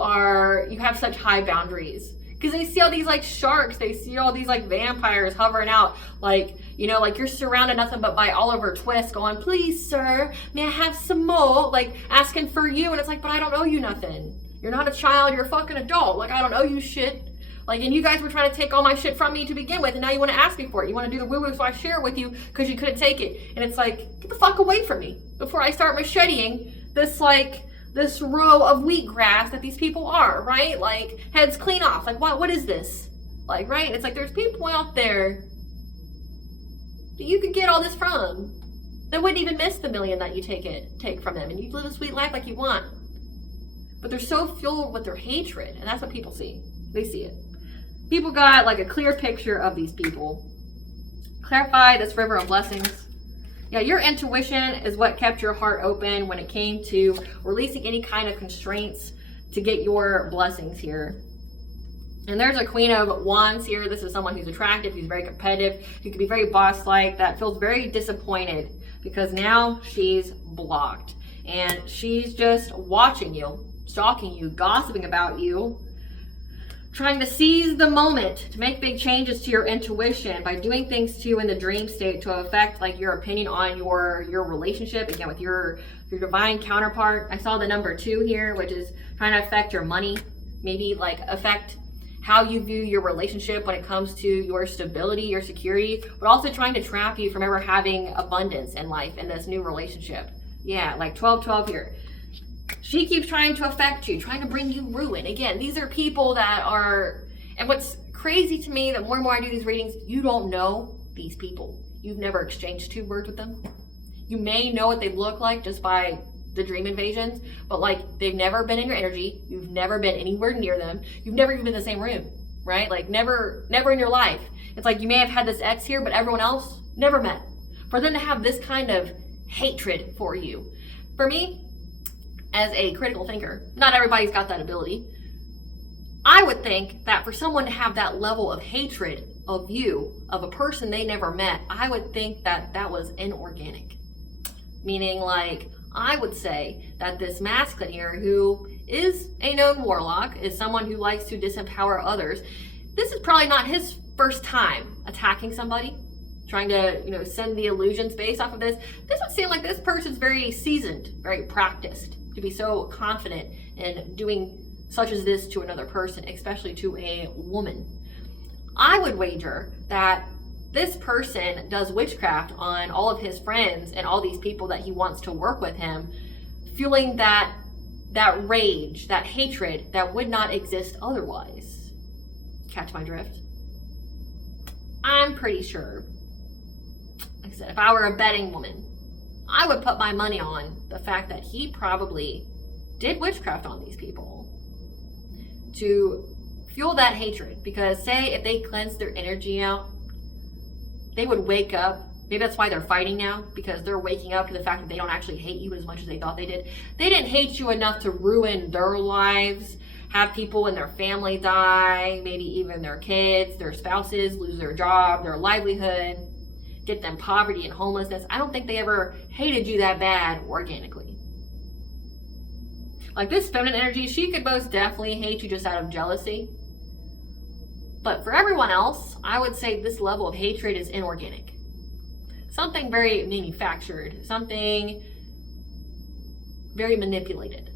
have such high boundaries, because they see all these like sharks, they see all these like vampires hovering out, like, you know, like you're surrounded nothing but by Oliver Twist going, please sir, may I have some more, like asking for you, and it's like, but I don't owe you nothing. You're not a child, you're a fucking adult. Like I don't owe you shit. Like, and you guys were trying to take all my shit from me to begin with, and now you want to ask me for it. You want to do the woo-woo so I share it with you because you couldn't take it. And it's like, get the fuck away from me before I start macheting this row of wheatgrass that these people are, right? Like, heads clean off. Like, what is this? Like, right? It's like there's people out there that you could get all this from that wouldn't even miss the million that you take from them, and you live a sweet life like you want. But they're so fueled with their hatred, and that's what people see. They see it. People got like a clear picture of these people. Clarify this river of blessings. Yeah, your intuition is what kept your heart open when it came to releasing any kind of constraints to get your blessings here. And there's a Queen of Wands here. This is someone who's attractive, who's very competitive, who can be very boss-like, that feels very disappointed because now she's blocked. And she's just watching you, stalking you, gossiping about you, trying to seize the moment to make big changes to your intuition by doing things to you in the dream state to affect like your opinion on your relationship, again, with your divine counterpart. I saw the number 2 here, which is trying to affect your money, maybe like affect how you view your relationship when it comes to your stability, your security, but also trying to trap you from ever having abundance in life in this new relationship. Yeah, like 12-12 here. She keeps trying to affect you, trying to bring you ruin. Again, these are people that are, and what's crazy to me, the more and more I do these readings, you don't know these people. You've never exchanged 2 words with them. You may know what they look like just by the dream invasions, but like they've never been in your energy. You've never been anywhere near them. You've never even been in the same room, right? Like never in your life. It's like you may have had this ex here, but everyone else never met. For them to have this kind of hatred for you. For me, as a critical thinker, not everybody's got that ability. I would think that for someone to have that level of hatred of you, of a person they never met, I would think that that was inorganic. Meaning, like, I would say that this masculine here, who is a known warlock, is someone who likes to disempower others. This is probably not his first time attacking somebody, trying to, send the illusions based off of this. This would seem like this person's very seasoned, very practiced, to be so confident in doing such as this to another person, especially to a woman. I would wager that this person does witchcraft on all of his friends and all these people that he wants to work with him, fueling that rage, that hatred that would not exist otherwise. Catch my drift? I'm pretty sure, like I said, if I were a betting woman, I would put my money on the fact that he probably did witchcraft on these people to fuel that hatred. Because say if they cleansed their energy out, they would wake up. Maybe that's why they're fighting now, because they're waking up to the fact that they don't actually hate you as much as they thought they did. They didn't hate you enough to ruin their lives, have people in their family die, maybe even their kids, their spouses lose their job, their livelihood, get them poverty and homelessness. I don't think they ever hated you that bad organically. Like this feminine energy, she could most definitely hate you just out of jealousy. But for everyone else, I would say this level of hatred is inorganic. Something very manufactured, something very manipulated.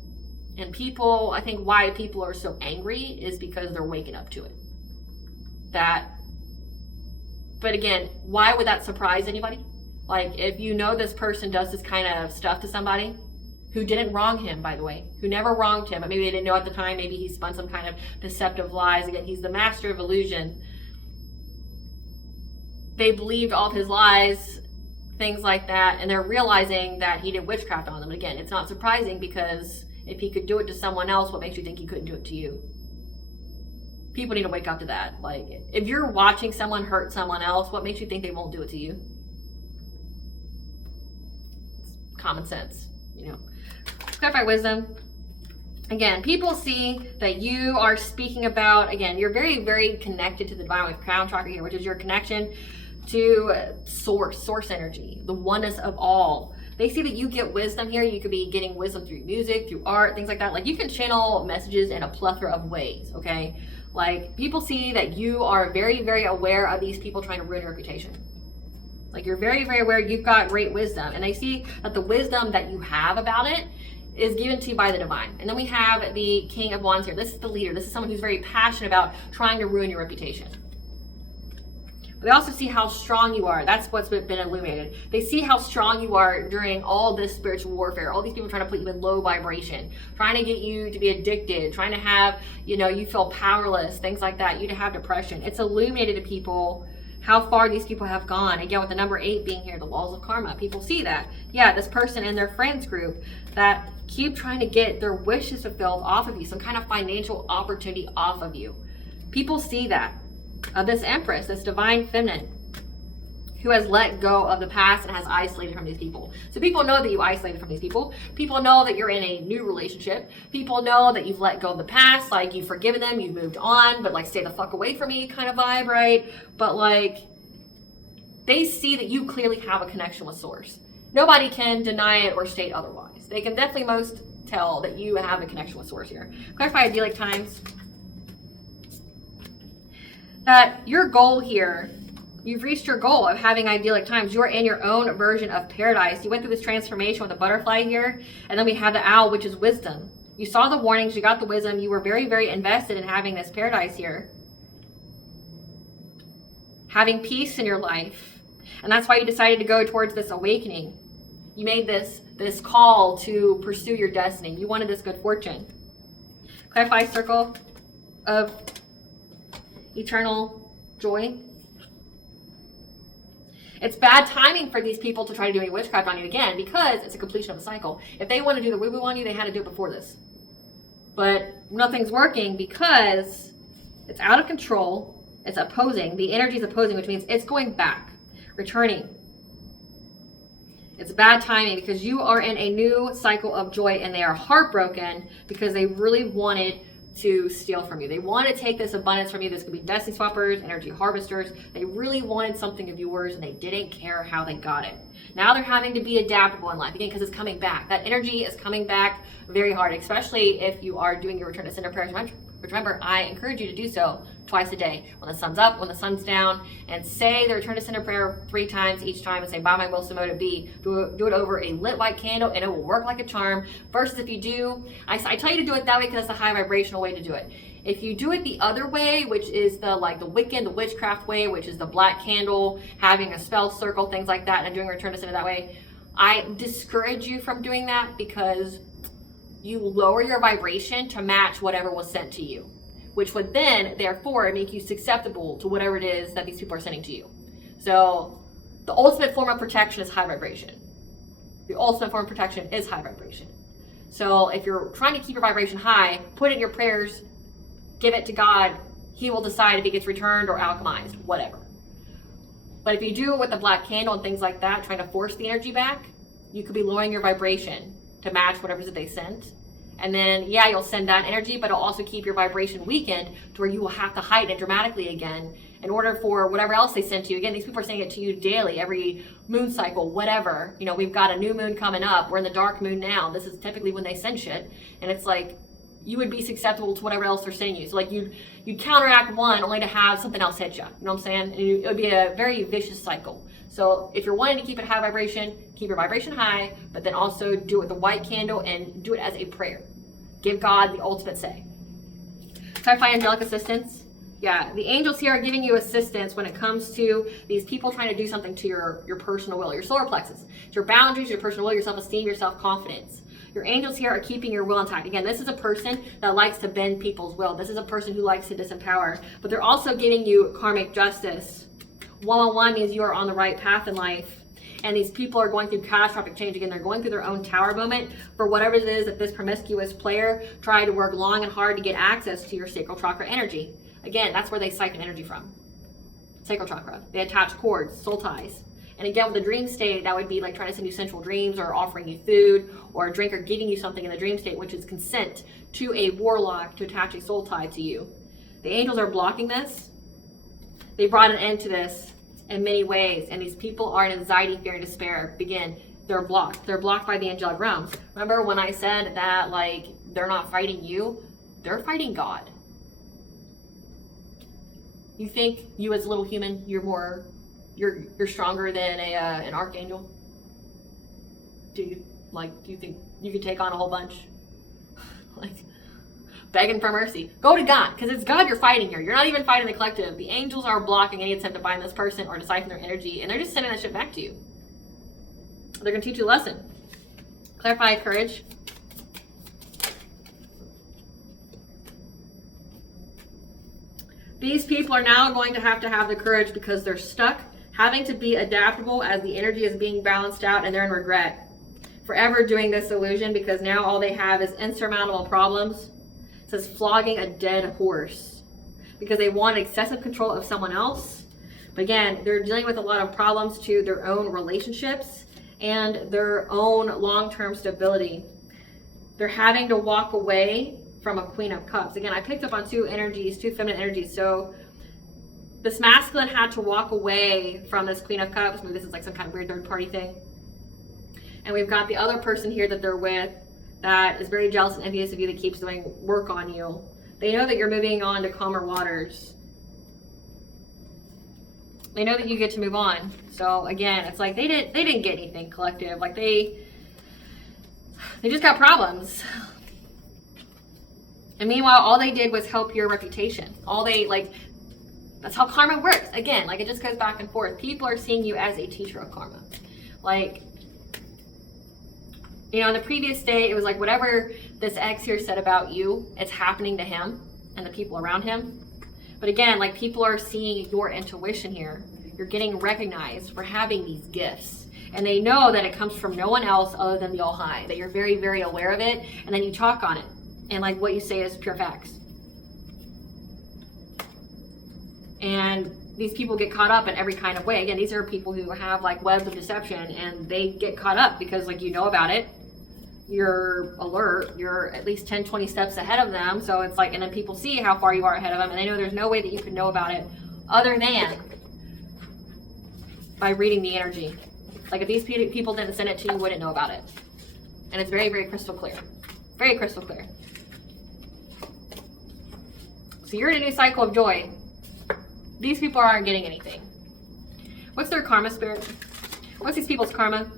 And people, I think why people are so angry is because they're waking up to it. But again, why would that surprise anybody? Like if you know this person does this kind of stuff to somebody who didn't wrong him, by the way, who never wronged him, but maybe they didn't know at the time, maybe he spun some kind of deceptive lies. Again, he's the master of illusion. They believed all of his lies, things like that, and they're realizing that he did witchcraft on them. Again, it's not surprising because if he could do it to someone else, what makes you think he couldn't do it to you? People need to wake up to that. Like, if you're watching someone hurt someone else, what makes you think they won't do it to you? It's common sense, Clarify wisdom. Again, people see that you are speaking about, again, you're very, very connected to the divine with crown chakra here, which is your connection to source energy, the oneness of all. They see that you get wisdom here. You could be getting wisdom through music, through art, things like that. Like you can channel messages in a plethora of ways, okay? Like people see that you are very, very aware of these people trying to ruin your reputation. Like you're very, very aware you've got great wisdom. And they see that the wisdom that you have about it is given to you by the divine. And then we have the King of Wands here. This is the leader. This is someone who's very passionate about trying to ruin your reputation. But they also see how strong you are. That's what's been illuminated. They see how strong you are during all this spiritual warfare. All these people trying to put you in low vibration, trying to get you to be addicted, trying to have, you feel powerless, things like that, you to have depression. It's illuminated to people how far these people have gone. Again, with the number 8 being here, the walls of karma. People see that. Yeah, this person and their friends group that keep trying to get their wishes fulfilled off of you, some kind of financial opportunity off of you. People see that. This Empress, this divine feminine, who has let go of the past and has isolated from these people. So people know that you isolated from these people. People know that you're in a new relationship. People know that you've let go of the past, like you've forgiven them, you've moved on, but like stay the fuck away from me kind of vibe, right? But like they see that you clearly have a connection with source. Nobody can deny it or state otherwise. They can definitely most tell that you have a connection with source here. Clarify idyllic times. That your goal here, you've reached your goal of having idyllic times. You're in your own version of paradise. You went through this transformation with the butterfly here, and then we have the owl, which is wisdom. You saw the warnings, you got the wisdom, you were very, very invested in having this paradise here. Having peace in your life. And that's why you decided to go towards this awakening. You made this this call to pursue your destiny. You wanted this good fortune. Clarify circle of eternal joy. It's bad timing for these people to try to do any witchcraft on you again, because it's a completion of a cycle. If they want to do the woo-woo on you, they had to do it before this. But nothing's working because it's out of control. It's opposing. The energy is opposing, which means it's going back, returning. It's bad timing because you are in a new cycle of joy, and they are heartbroken because they really wanted to steal from you. They want to take this abundance from you. This could be destiny swappers, energy harvesters. They really wanted something of yours, and they didn't care how they got it. Now they're having to be adaptable in life, again, because it's coming back. That energy is coming back very hard, especially if you are doing your return to sender prayers. Remember, I encourage you to do so twice a day, when the sun's up, when the sun's down, and say the return to sender prayer 3 times each time, and say, by my will, so mote it be. Do it over a lit white candle, and it will work like a charm. Versus if you do, I tell you to do it that way because that's the high vibrational way to do it. If you do it the other way, which is the Wiccan, the witchcraft way, which is the black candle, having a spell circle, things like that, and doing return to sender that way, I discourage you from doing that because you lower your vibration to match whatever was sent to you, which would then, therefore, make you susceptible to whatever it is that these people are sending to you. So the ultimate form of protection is high vibration. The ultimate form of protection is high vibration. So if you're trying to keep your vibration high, put it in your prayers, give it to God. He will decide if it gets returned or alchemized, whatever. But if you do it with the black candle and things like that, trying to force the energy back, you could be lowering your vibration to match whatever it is that they sent. And then, yeah, you'll send that energy, but it'll also keep your vibration weakened to where you will have to heighten it dramatically again in order for whatever else they send to you. Again, these people are sending it to you daily, every moon cycle, whatever. You know, we've got a new moon coming up. We're in the dark moon now. This is typically when they send shit. And it's like, you would be susceptible to whatever else they're sending you. So like you'd counteract one only to have something else hit you. You know what I'm saying? And it would be a very vicious cycle. So if you're wanting to keep it high vibration, keep your vibration high, but then also do it with the white candle and do it as a prayer. Give God the ultimate say. Clarify angelic assistance. Yeah, the angels here are giving you assistance when it comes to these people trying to do something to your personal will, your solar plexus, your boundaries, your personal will, your self-esteem, your self-confidence. Your angels here are keeping your will intact. Again, this is a person that likes to bend people's will. This is a person who likes to disempower, but they're also giving you karmic justice. One-on-one means you are on the right path in life. And these people are going through catastrophic change. Again, they're going through their own tower moment for whatever it is that this promiscuous player tried to work long and hard to get access to your sacral chakra energy. Again, that's where they siphon energy from. Sacral chakra. They attach cords, soul ties. And again, with the dream state, that would be like trying to send you sensual dreams or offering you food or a drink or giving you something in the dream state, which is consent to a warlock to attach a soul tie to you. The angels are blocking this. They brought an end to this in many ways, and these people are in anxiety, fear, and despair. Again, they're blocked. They're blocked by the angelic realms. Remember when I said that like they're not fighting you? They're fighting God. You think you as a little human, you're stronger than an archangel? Do you think you could take on a whole bunch? Like begging for mercy. Go to God, because it's God you're fighting here. You're not even fighting the collective. The angels are blocking any attempt to bind this person or to siphon their energy, and they're just sending that shit back to you. They're going to teach you a lesson. Clarify courage. These people are now going to have the courage because they're stuck, having to be adaptable as the energy is being balanced out, and they're in regret. Forever doing this illusion because now all they have is insurmountable problems. It says flogging a dead horse because they want excessive control of someone else. But again, they're dealing with a lot of problems to their own relationships and their own long-term stability. They're having to walk away from a Queen of Cups. Again, I picked up on two feminine energies. So this masculine had to walk away from this Queen of Cups. Maybe this is like some kind of weird third-party thing. And we've got the other person here that they're with that is very jealous and envious of you, that keeps doing work on you. They know that you're moving on to calmer waters. They know that you get to move on. So again, it's like they didn't get anything, collective. Like they just got problems. And meanwhile, all they did was help your reputation. That's how karma works. Again, like it just goes back and forth. People are seeing you as a teacher of karma. Like You know, in the previous day, it was like whatever this ex here said about you, it's happening to him and the people around him. But again, like, people are seeing your intuition here. You're getting recognized for having these gifts. And they know that it comes from no one else other than the All High, that you're very, very aware of it, and then you talk on it. And like what you say is pure facts. And these people get caught up in every kind of way. Again, these are people who have like webs of deception, and they get caught up because like you know about it. You're alert, you're at least 10, 20 steps ahead of them. So it's like, and then people see how far you are ahead of them, and they know there's no way that you can know about it other than by reading the energy. Like, if these people didn't send it to you, you wouldn't know about it. And it's very, very crystal clear. Very crystal clear. So you're in a new cycle of joy. These people aren't getting anything. What's their karma, Spirit? What's these people's karma?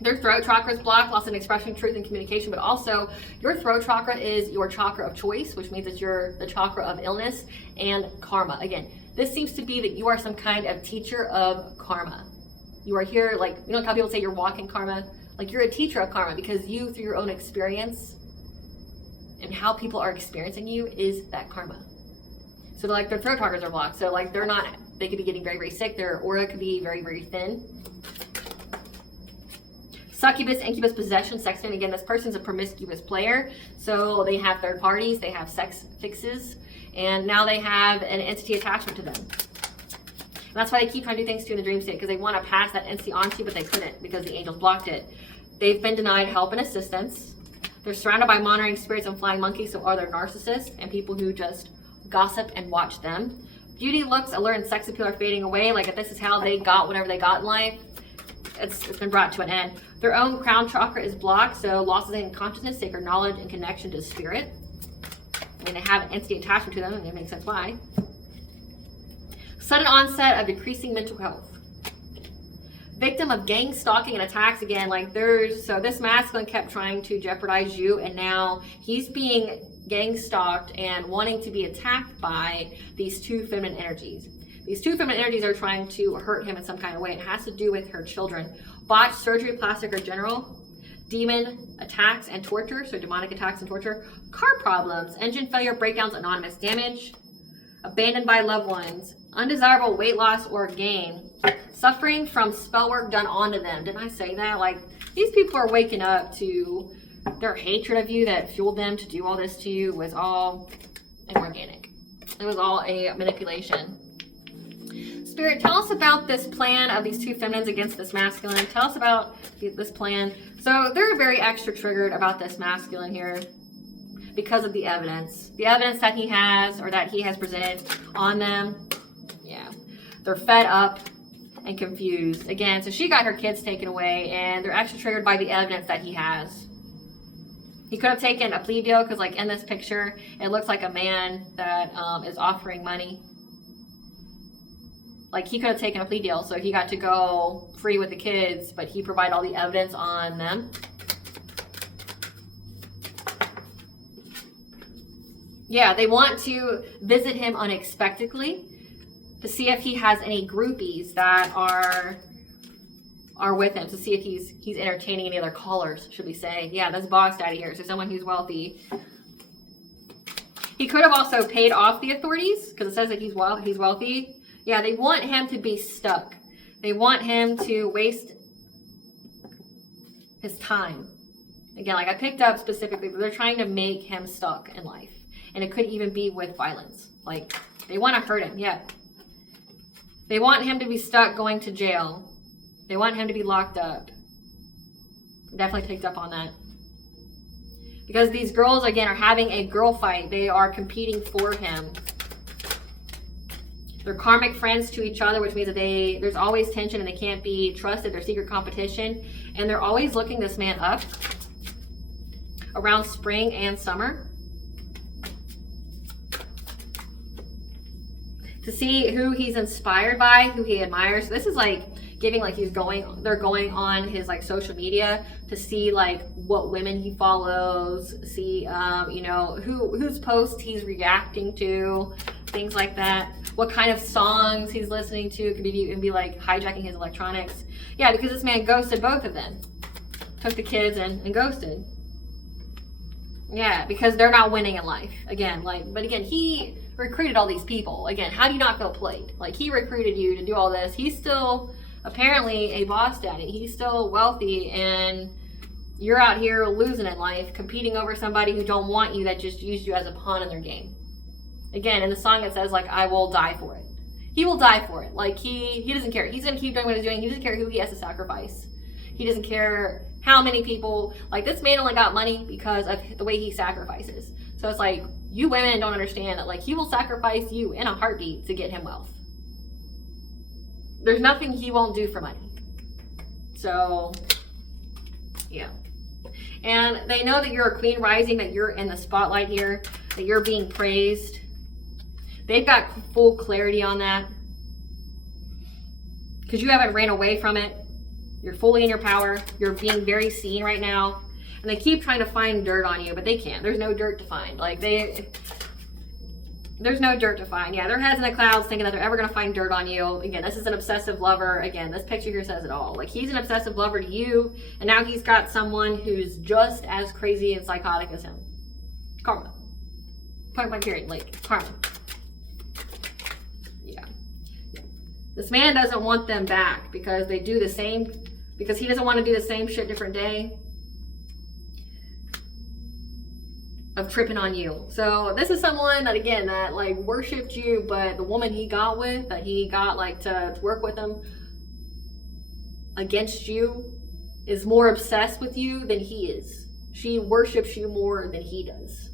Their throat chakra is blocked, loss in expression, truth, and communication, but also your throat chakra is your chakra of choice, which means it's the chakra of illness and karma. Again, this seems to be that you are some kind of teacher of karma. You are here, like, you know how people say you're walking karma? Like, you're a teacher of karma, because you, through your own experience and how people are experiencing you, is that karma. So like, their throat chakras are blocked. So like, they could be getting very, very sick. Their aura could be very, very thin. Succubus, incubus, possession, sexton. Again, this person's a promiscuous player. So they have third parties, they have sex fixes, and now they have an entity attachment to them. And that's why they keep trying to do things to you in the dream state, because they want to pass that entity on to you, but they couldn't because the angels blocked it. They've been denied help and assistance. They're surrounded by monitoring spirits and flying monkeys, so are they narcissists and people who just gossip and watch them. Beauty, looks, allure, and sex appeal are fading away. Like, if this is how they got whatever they got in life, it's been brought to an end. Their own crown chakra is blocked, so losses in consciousness, sacred knowledge, and connection to spirit. I mean, they have an entity attachment to them, and it makes sense why. Sudden onset of decreasing mental health. Victim of gang stalking and attacks. Again, like, so this masculine kept trying to jeopardize you, and now he's being gang stalked and wanting to be attacked by these two feminine energies. These two feminine energies are trying to hurt him in some kind of way. It has to do with her children. Botched surgery, plastic, or general. Demon attacks and torture, so demonic attacks and torture. Car problems, engine failure, breakdowns, anonymous damage. Abandoned by loved ones. Undesirable weight loss or gain. Suffering from spell work done onto them. Didn't I say that? Like, these people are waking up to their hatred of you that fueled them to do all this to you was all inorganic. It was all a manipulation. Spirit, tell us about this plan of these two feminines against this masculine. Tell us about this plan. So they're very extra triggered about this masculine here because of the evidence. The evidence that he has, or that he has presented on them. Yeah. They're fed up and confused. Again, so she got her kids taken away, and they're extra triggered by the evidence that he has. He could have taken a plea deal, because like in this picture, it looks like a man that is offering money. Like, he could have taken a plea deal, so he got to go free with the kids, but he provided all the evidence on them. Yeah, they want to visit him unexpectedly to see if he has any groupies that are with him, to see if he's entertaining any other callers, should we say. Yeah, that's boss daddy here, so someone who's wealthy. He could have also paid off the authorities, because it says that he's wealthy. Yeah, they want him to be stuck. They want him to waste his time. Again, like I picked up specifically, they're trying to make him stuck in life. And it could even be with violence. Like, they want to hurt him, yeah. They want him to be stuck going to jail. They want him to be locked up. Definitely picked up on that. Because these girls, again, are having a girl fight. They are competing for him. They're karmic friends to each other, which means that there's always tension and they can't be trusted. They're secret competition. And they're always looking this man up around spring and summer to see who he's inspired by, who he admires. So this is like giving, like they're going on his like social media to see like what women he follows, see you know, whose posts he's reacting to, things like that. what kind of songs he's listening to. It could even be like hijacking his electronics. Yeah, because this man ghosted both of them. Took the kids and ghosted. Yeah, because they're not winning in life. Again, but again, he recruited all these people. Again, how do you not feel played? Like, he recruited you to do all this. He's still apparently a boss daddy. He's still wealthy, and you're out here losing in life, competing over somebody who don't want you, that just used you as a pawn in their game. Again, in the song it says, like, I will die for it. He will die for it. Like, he doesn't care. He's going to keep doing what he's doing. He doesn't care who he has to sacrifice. He doesn't care how many people. Like, this man only got money because of the way he sacrifices. So it's like, you women don't understand that, like, he will sacrifice you in a heartbeat to get him wealth. There's nothing he won't do for money. So, yeah. And they know that you're a queen rising, that you're in the spotlight here, that you're being praised. They've got full clarity on that. Because you haven't ran away from it. You're fully in your power. You're being very seen right now. And they keep trying to find dirt on you, but they can't. There's no dirt to find. Like, there's no dirt to find. Yeah, their heads in the clouds thinking that they're ever going to find dirt on you. Again, this is an obsessive lover. Again, this picture here says it all. Like, he's an obsessive lover to you, and now he's got someone who's just as crazy and psychotic as him. Karma. Point blank period. Like, karma. Yeah. This man doesn't want them back because they do the same, because he doesn't want to do the same shit different day of tripping on you. So this is someone that, again, that like worshipped you, but the woman he got with, that he got like to work with him against you, is more obsessed with you than he is. She worships you more than he does.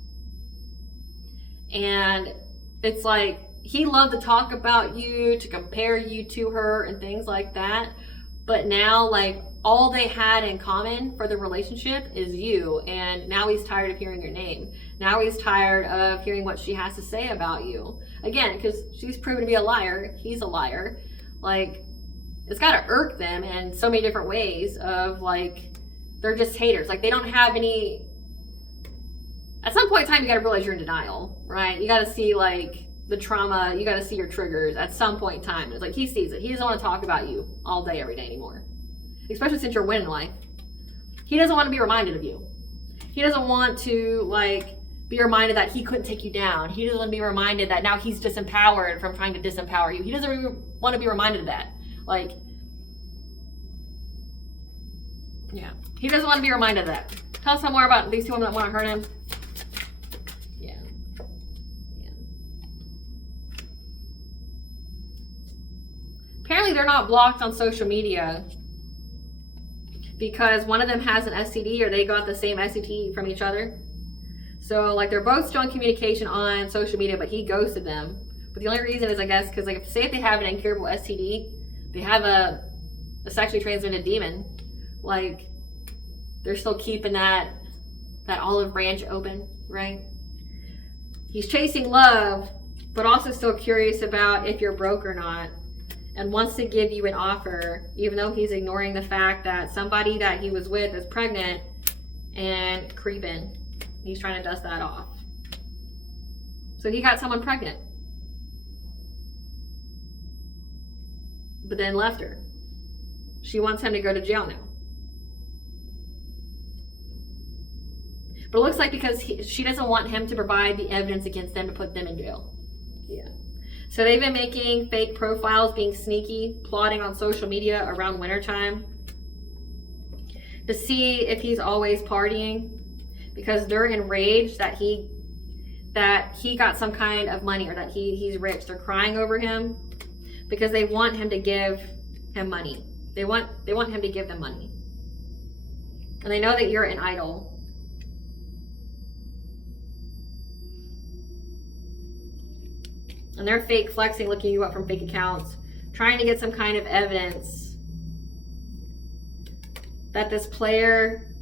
And it's like, he loved to talk about you, to compare you to her and things like that. But now, like, all they had in common for the relationship is you. And now he's tired of hearing your name. Now he's tired of hearing what she has to say about you. Again, because she's proven to be a liar. He's a liar. Like, it's got to irk them in so many different ways of, like, they're just haters. Like, they don't have any... At some point in time, you got to realize you're in denial, right? You got to see, like, the trauma. You got to see your triggers at some point in time. It's like, he sees it. He doesn't want to talk about you all day, every day anymore. Especially since you're winning life. He doesn't want to be reminded of you. He doesn't want to, like, be reminded that he couldn't take you down. He doesn't want to be reminded that now he's disempowered from trying to disempower you. He doesn't even want to be reminded of that. Like, yeah. He doesn't want to be reminded of that. Tell us some more about these two women that want to hurt him. Yeah. Yeah. Apparently they're not blocked on social media, because one of them has an STD, or they got the same STD from each other. So, like, they're both still in communication on social media, but he ghosted them. But the only reason is, I guess, because, like, say if they have an incurable STD, they have a sexually transmitted demon, like, they're still keeping that olive branch open, right? He's chasing love, but also still curious about if you're broke or not, and wants to give you an offer, even though he's ignoring the fact that somebody that he was with is pregnant and creeping. He's trying to dust that off. So he got someone pregnant, but then left her. She wants him to go to jail now. But it looks like because she doesn't want him to provide the evidence against them to put them in jail. Yeah. So they've been making fake profiles, being sneaky, plotting on social media around wintertime to see if he's always partying, because they're enraged that he got some kind of money, or that he's rich. They're crying over him because they want him to give him money. They want him to give them money. And they know that you're an idol. And they're fake flexing, looking you up from fake accounts, trying to get some kind of evidence that this player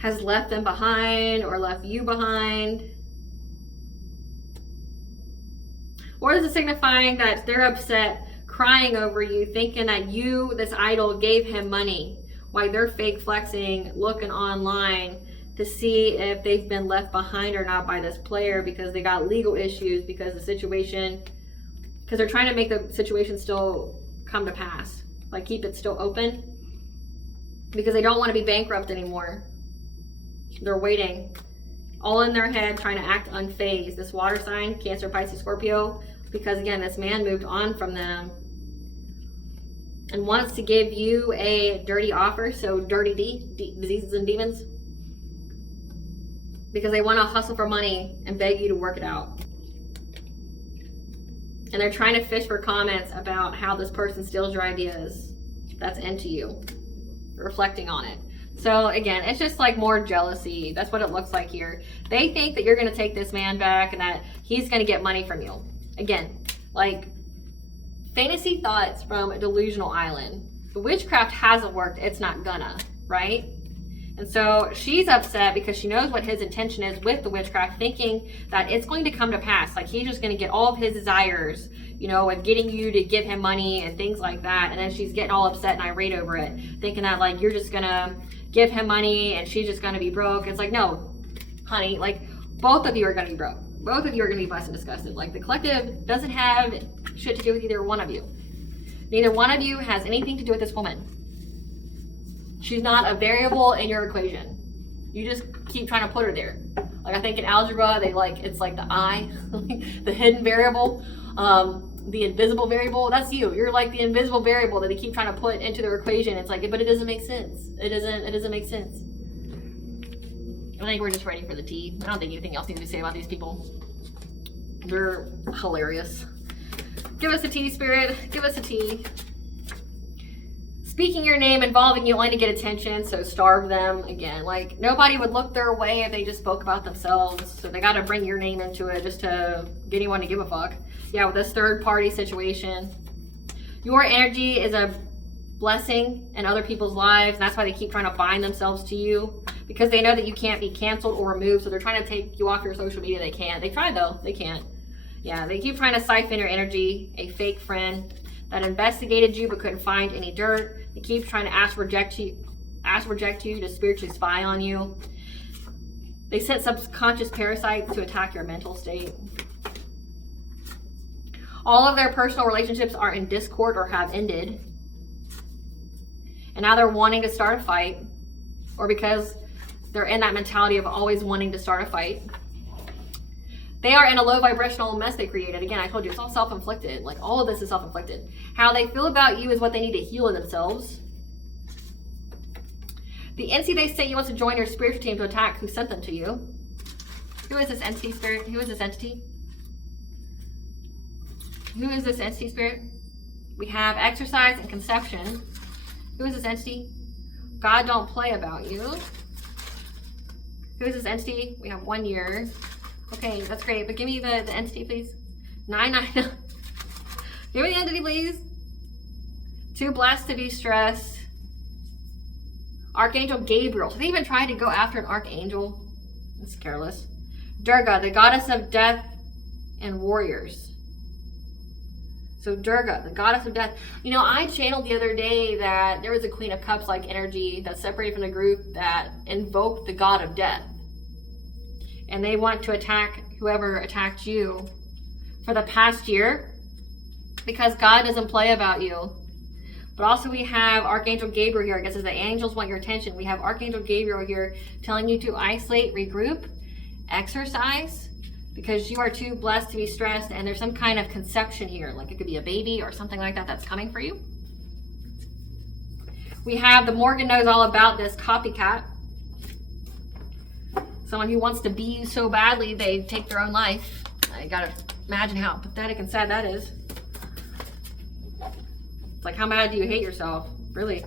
has left them behind or left you behind. Or is it signifying that they're upset, crying over you, thinking that you, this idol, gave him money, while they're fake flexing, looking online, to see if they've been left behind or not by this player because they got legal issues, because they're trying to make the situation still come to pass. Like keep it still open because they don't want to be bankrupt anymore. They're waiting. All in their head, trying to act unfazed. This water sign, Cancer, Pisces, Scorpio, because again, this man moved on from them and wants to give you a dirty offer. So dirty diseases and demons, because they want to hustle for money and beg you to work it out. And they're trying to fish for comments about how this person steals your ideas. That's into you, reflecting on it. So again, it's just like more jealousy. That's what it looks like here. They think that you're going to take this man back and that he's going to get money from you. Again, like fantasy thoughts from a delusional island. The witchcraft hasn't worked. It's not gonna, right? And so she's upset because she knows what his intention is with the witchcraft, thinking that it's going to come to pass. Like he's just going to get all of his desires, you know, of getting you to give him money and things like that. And then she's getting all upset and irate over it, thinking that like you're just going to give him money and she's just going to be broke. It's like, no, honey, like both of you are going to be broke. Both of you are going to be blessed and disgusted. Like the collective doesn't have shit to do with either one of you. Neither one of you has anything to do with this woman. She's not a variable in your equation. You just keep trying to put her there. Like I think in algebra, it's like the I, the hidden variable, the invisible variable. That's you. You're like the invisible variable that they keep trying to put into their equation. It's like, but it doesn't make sense. It doesn't make sense. I think we're just ready for the tea. I don't think anything else needs to be said about these people. They're hilarious. Give us a tea, Spirit. Give us a tea. Speaking your name, involving you only to get attention, so starve them. Again, like nobody would look their way if they just spoke about themselves. So they got to bring your name into it just to get anyone to give a fuck. Yeah, with this third party situation. Your energy is a blessing in other people's lives. And that's why they keep trying to bind themselves to you, because they know that you can't be canceled or removed. So they're trying to take you off your social media. They can't. They tried though. They can't. Yeah, they keep trying to siphon your energy. A fake friend that investigated you but couldn't find any dirt. They keep trying to reject you to spiritually spy on you. They sent subconscious parasites to attack your mental state. All of their personal relationships are in discord or have ended. And now they're wanting to start a fight, or because they're in that mentality of always wanting to start a fight. They are in a low vibrational mess they created. Again, I told you, it's all self-inflicted. Like, all of this is self-inflicted. How they feel about you is what they need to heal in themselves. The entity they sent you wants to join your spiritual team to attack who sent them to you. Who is this entity, Spirit? Who is this entity? Who is this entity, Spirit? We have exercise and conception. Who is this entity? God don't play about you. Who is this entity? We have 1 year. Okay, that's great, but give me the entity, please. 999. Give me the entity, please. Too blessed to be stressed. Archangel Gabriel. So they even tried to go after an archangel. That's careless. Durga, the goddess of death and warriors. So Durga, the goddess of death. You know, I channeled the other day that there was a Queen of Cups like energy that separated from the group that invoked the god of death. And they want to attack whoever attacked you for the past year, because God doesn't play about you. But also we have Archangel Gabriel here. I guess as the angels want your attention, we have Archangel Gabriel here telling you to isolate, regroup, exercise, because you are too blessed to be stressed, and there's some kind of conception here. Like it could be a baby or something like that that's coming for you. We have the Morgan knows all about this copycat. Someone who wants to be you so badly, they take their own life. I gotta imagine how pathetic and sad that is. It's like, how bad do you hate yourself? Really.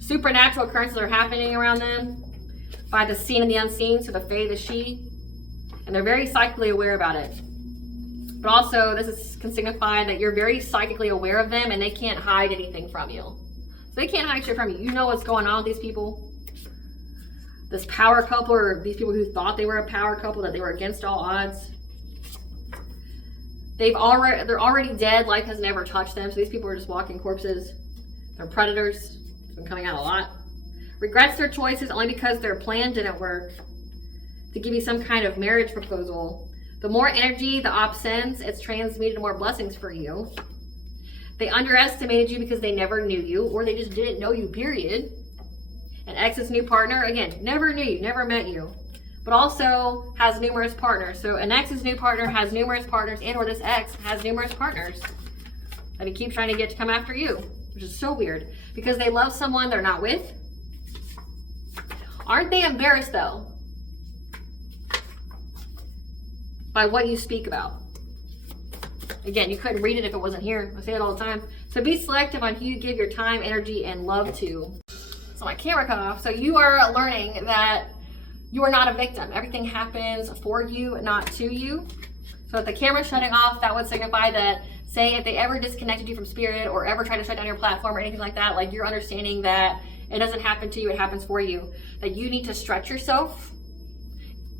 Supernatural occurrences are happening around them by the seen and the unseen, so the fae, the she. And they're very psychically aware about it. But also, can signify that you're very psychically aware of them, and they can't hide anything from you. So they can't hide shit from you. You know what's going on with these people. This power couple, or these people who thought they were a power couple, that they were against all odds. They're already dead. Life has never touched them. So these people are just walking corpses. They're predators. It's been coming out a lot. Regrets their choices only because their plan didn't work. to give you some kind of marriage proposal. The more energy the op sends, it's transmuted more blessings for you. They underestimated you because they never knew you, or they just didn't know you, period. An ex's new partner, again, never knew you, never met you, but also has numerous partners. So an ex's new partner has numerous partners, and or this ex has numerous partners that he keeps trying to get to come after you, which is so weird because they love someone they're not with. Aren't they embarrassed though by what you speak about? Again, you couldn't read it if it wasn't here. I say it all the time. So be selective on who you give your time, energy, and love to. So my camera cut off. So you are learning that you are not a victim. Everything happens for you, not to you. So if the camera's shutting off, that would signify that, say, if they ever disconnected you from spirit or ever try to shut down your platform or anything like that, like you're understanding that it doesn't happen to you, it happens for you. That you need to stretch yourself,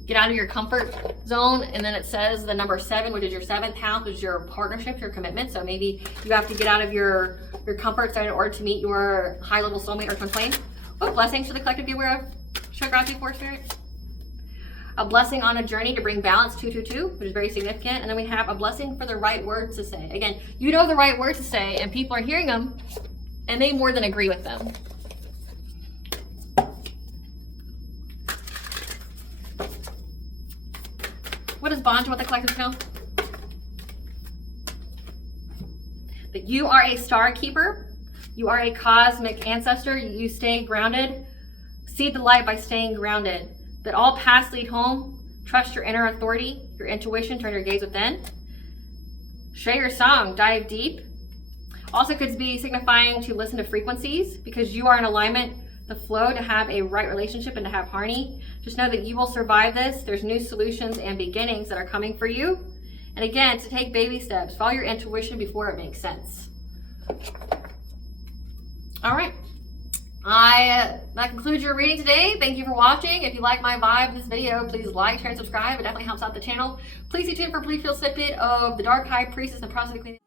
get out of your comfort zone, and then it says the number 7, which is your 7th house, which is your partnership, your commitment. So maybe you have to get out of your comfort zone in order to meet your high-level soulmate or twin flame. What blessings should the collective be aware of? Should gratitude for, spirit? A blessing on a journey to bring balance, 222, which is very significant. And then we have a blessing for the right words to say. Again, you know the right words to say, and people are hearing them, and they more than agree with them. What does bond with the collective know? That you are a star keeper. You are a cosmic ancestor. You stay grounded. See the light by staying grounded. That all paths lead home. Trust your inner authority, your intuition, turn your gaze within. Share your song, dive deep. Also could be signifying to listen to frequencies because you are in alignment, the flow, to have a right relationship and to have harmony. Just know that you will survive this. There's new solutions and beginnings that are coming for you. And again, to take baby steps, follow your intuition before it makes sense. All right. That concludes your reading today. Thank you for watching. If you like my vibe in this video, please like, share, and subscribe. It definitely helps out the channel. Please stay tuned for a brief little snippet of the Dark High Priestess and the Process of Queen.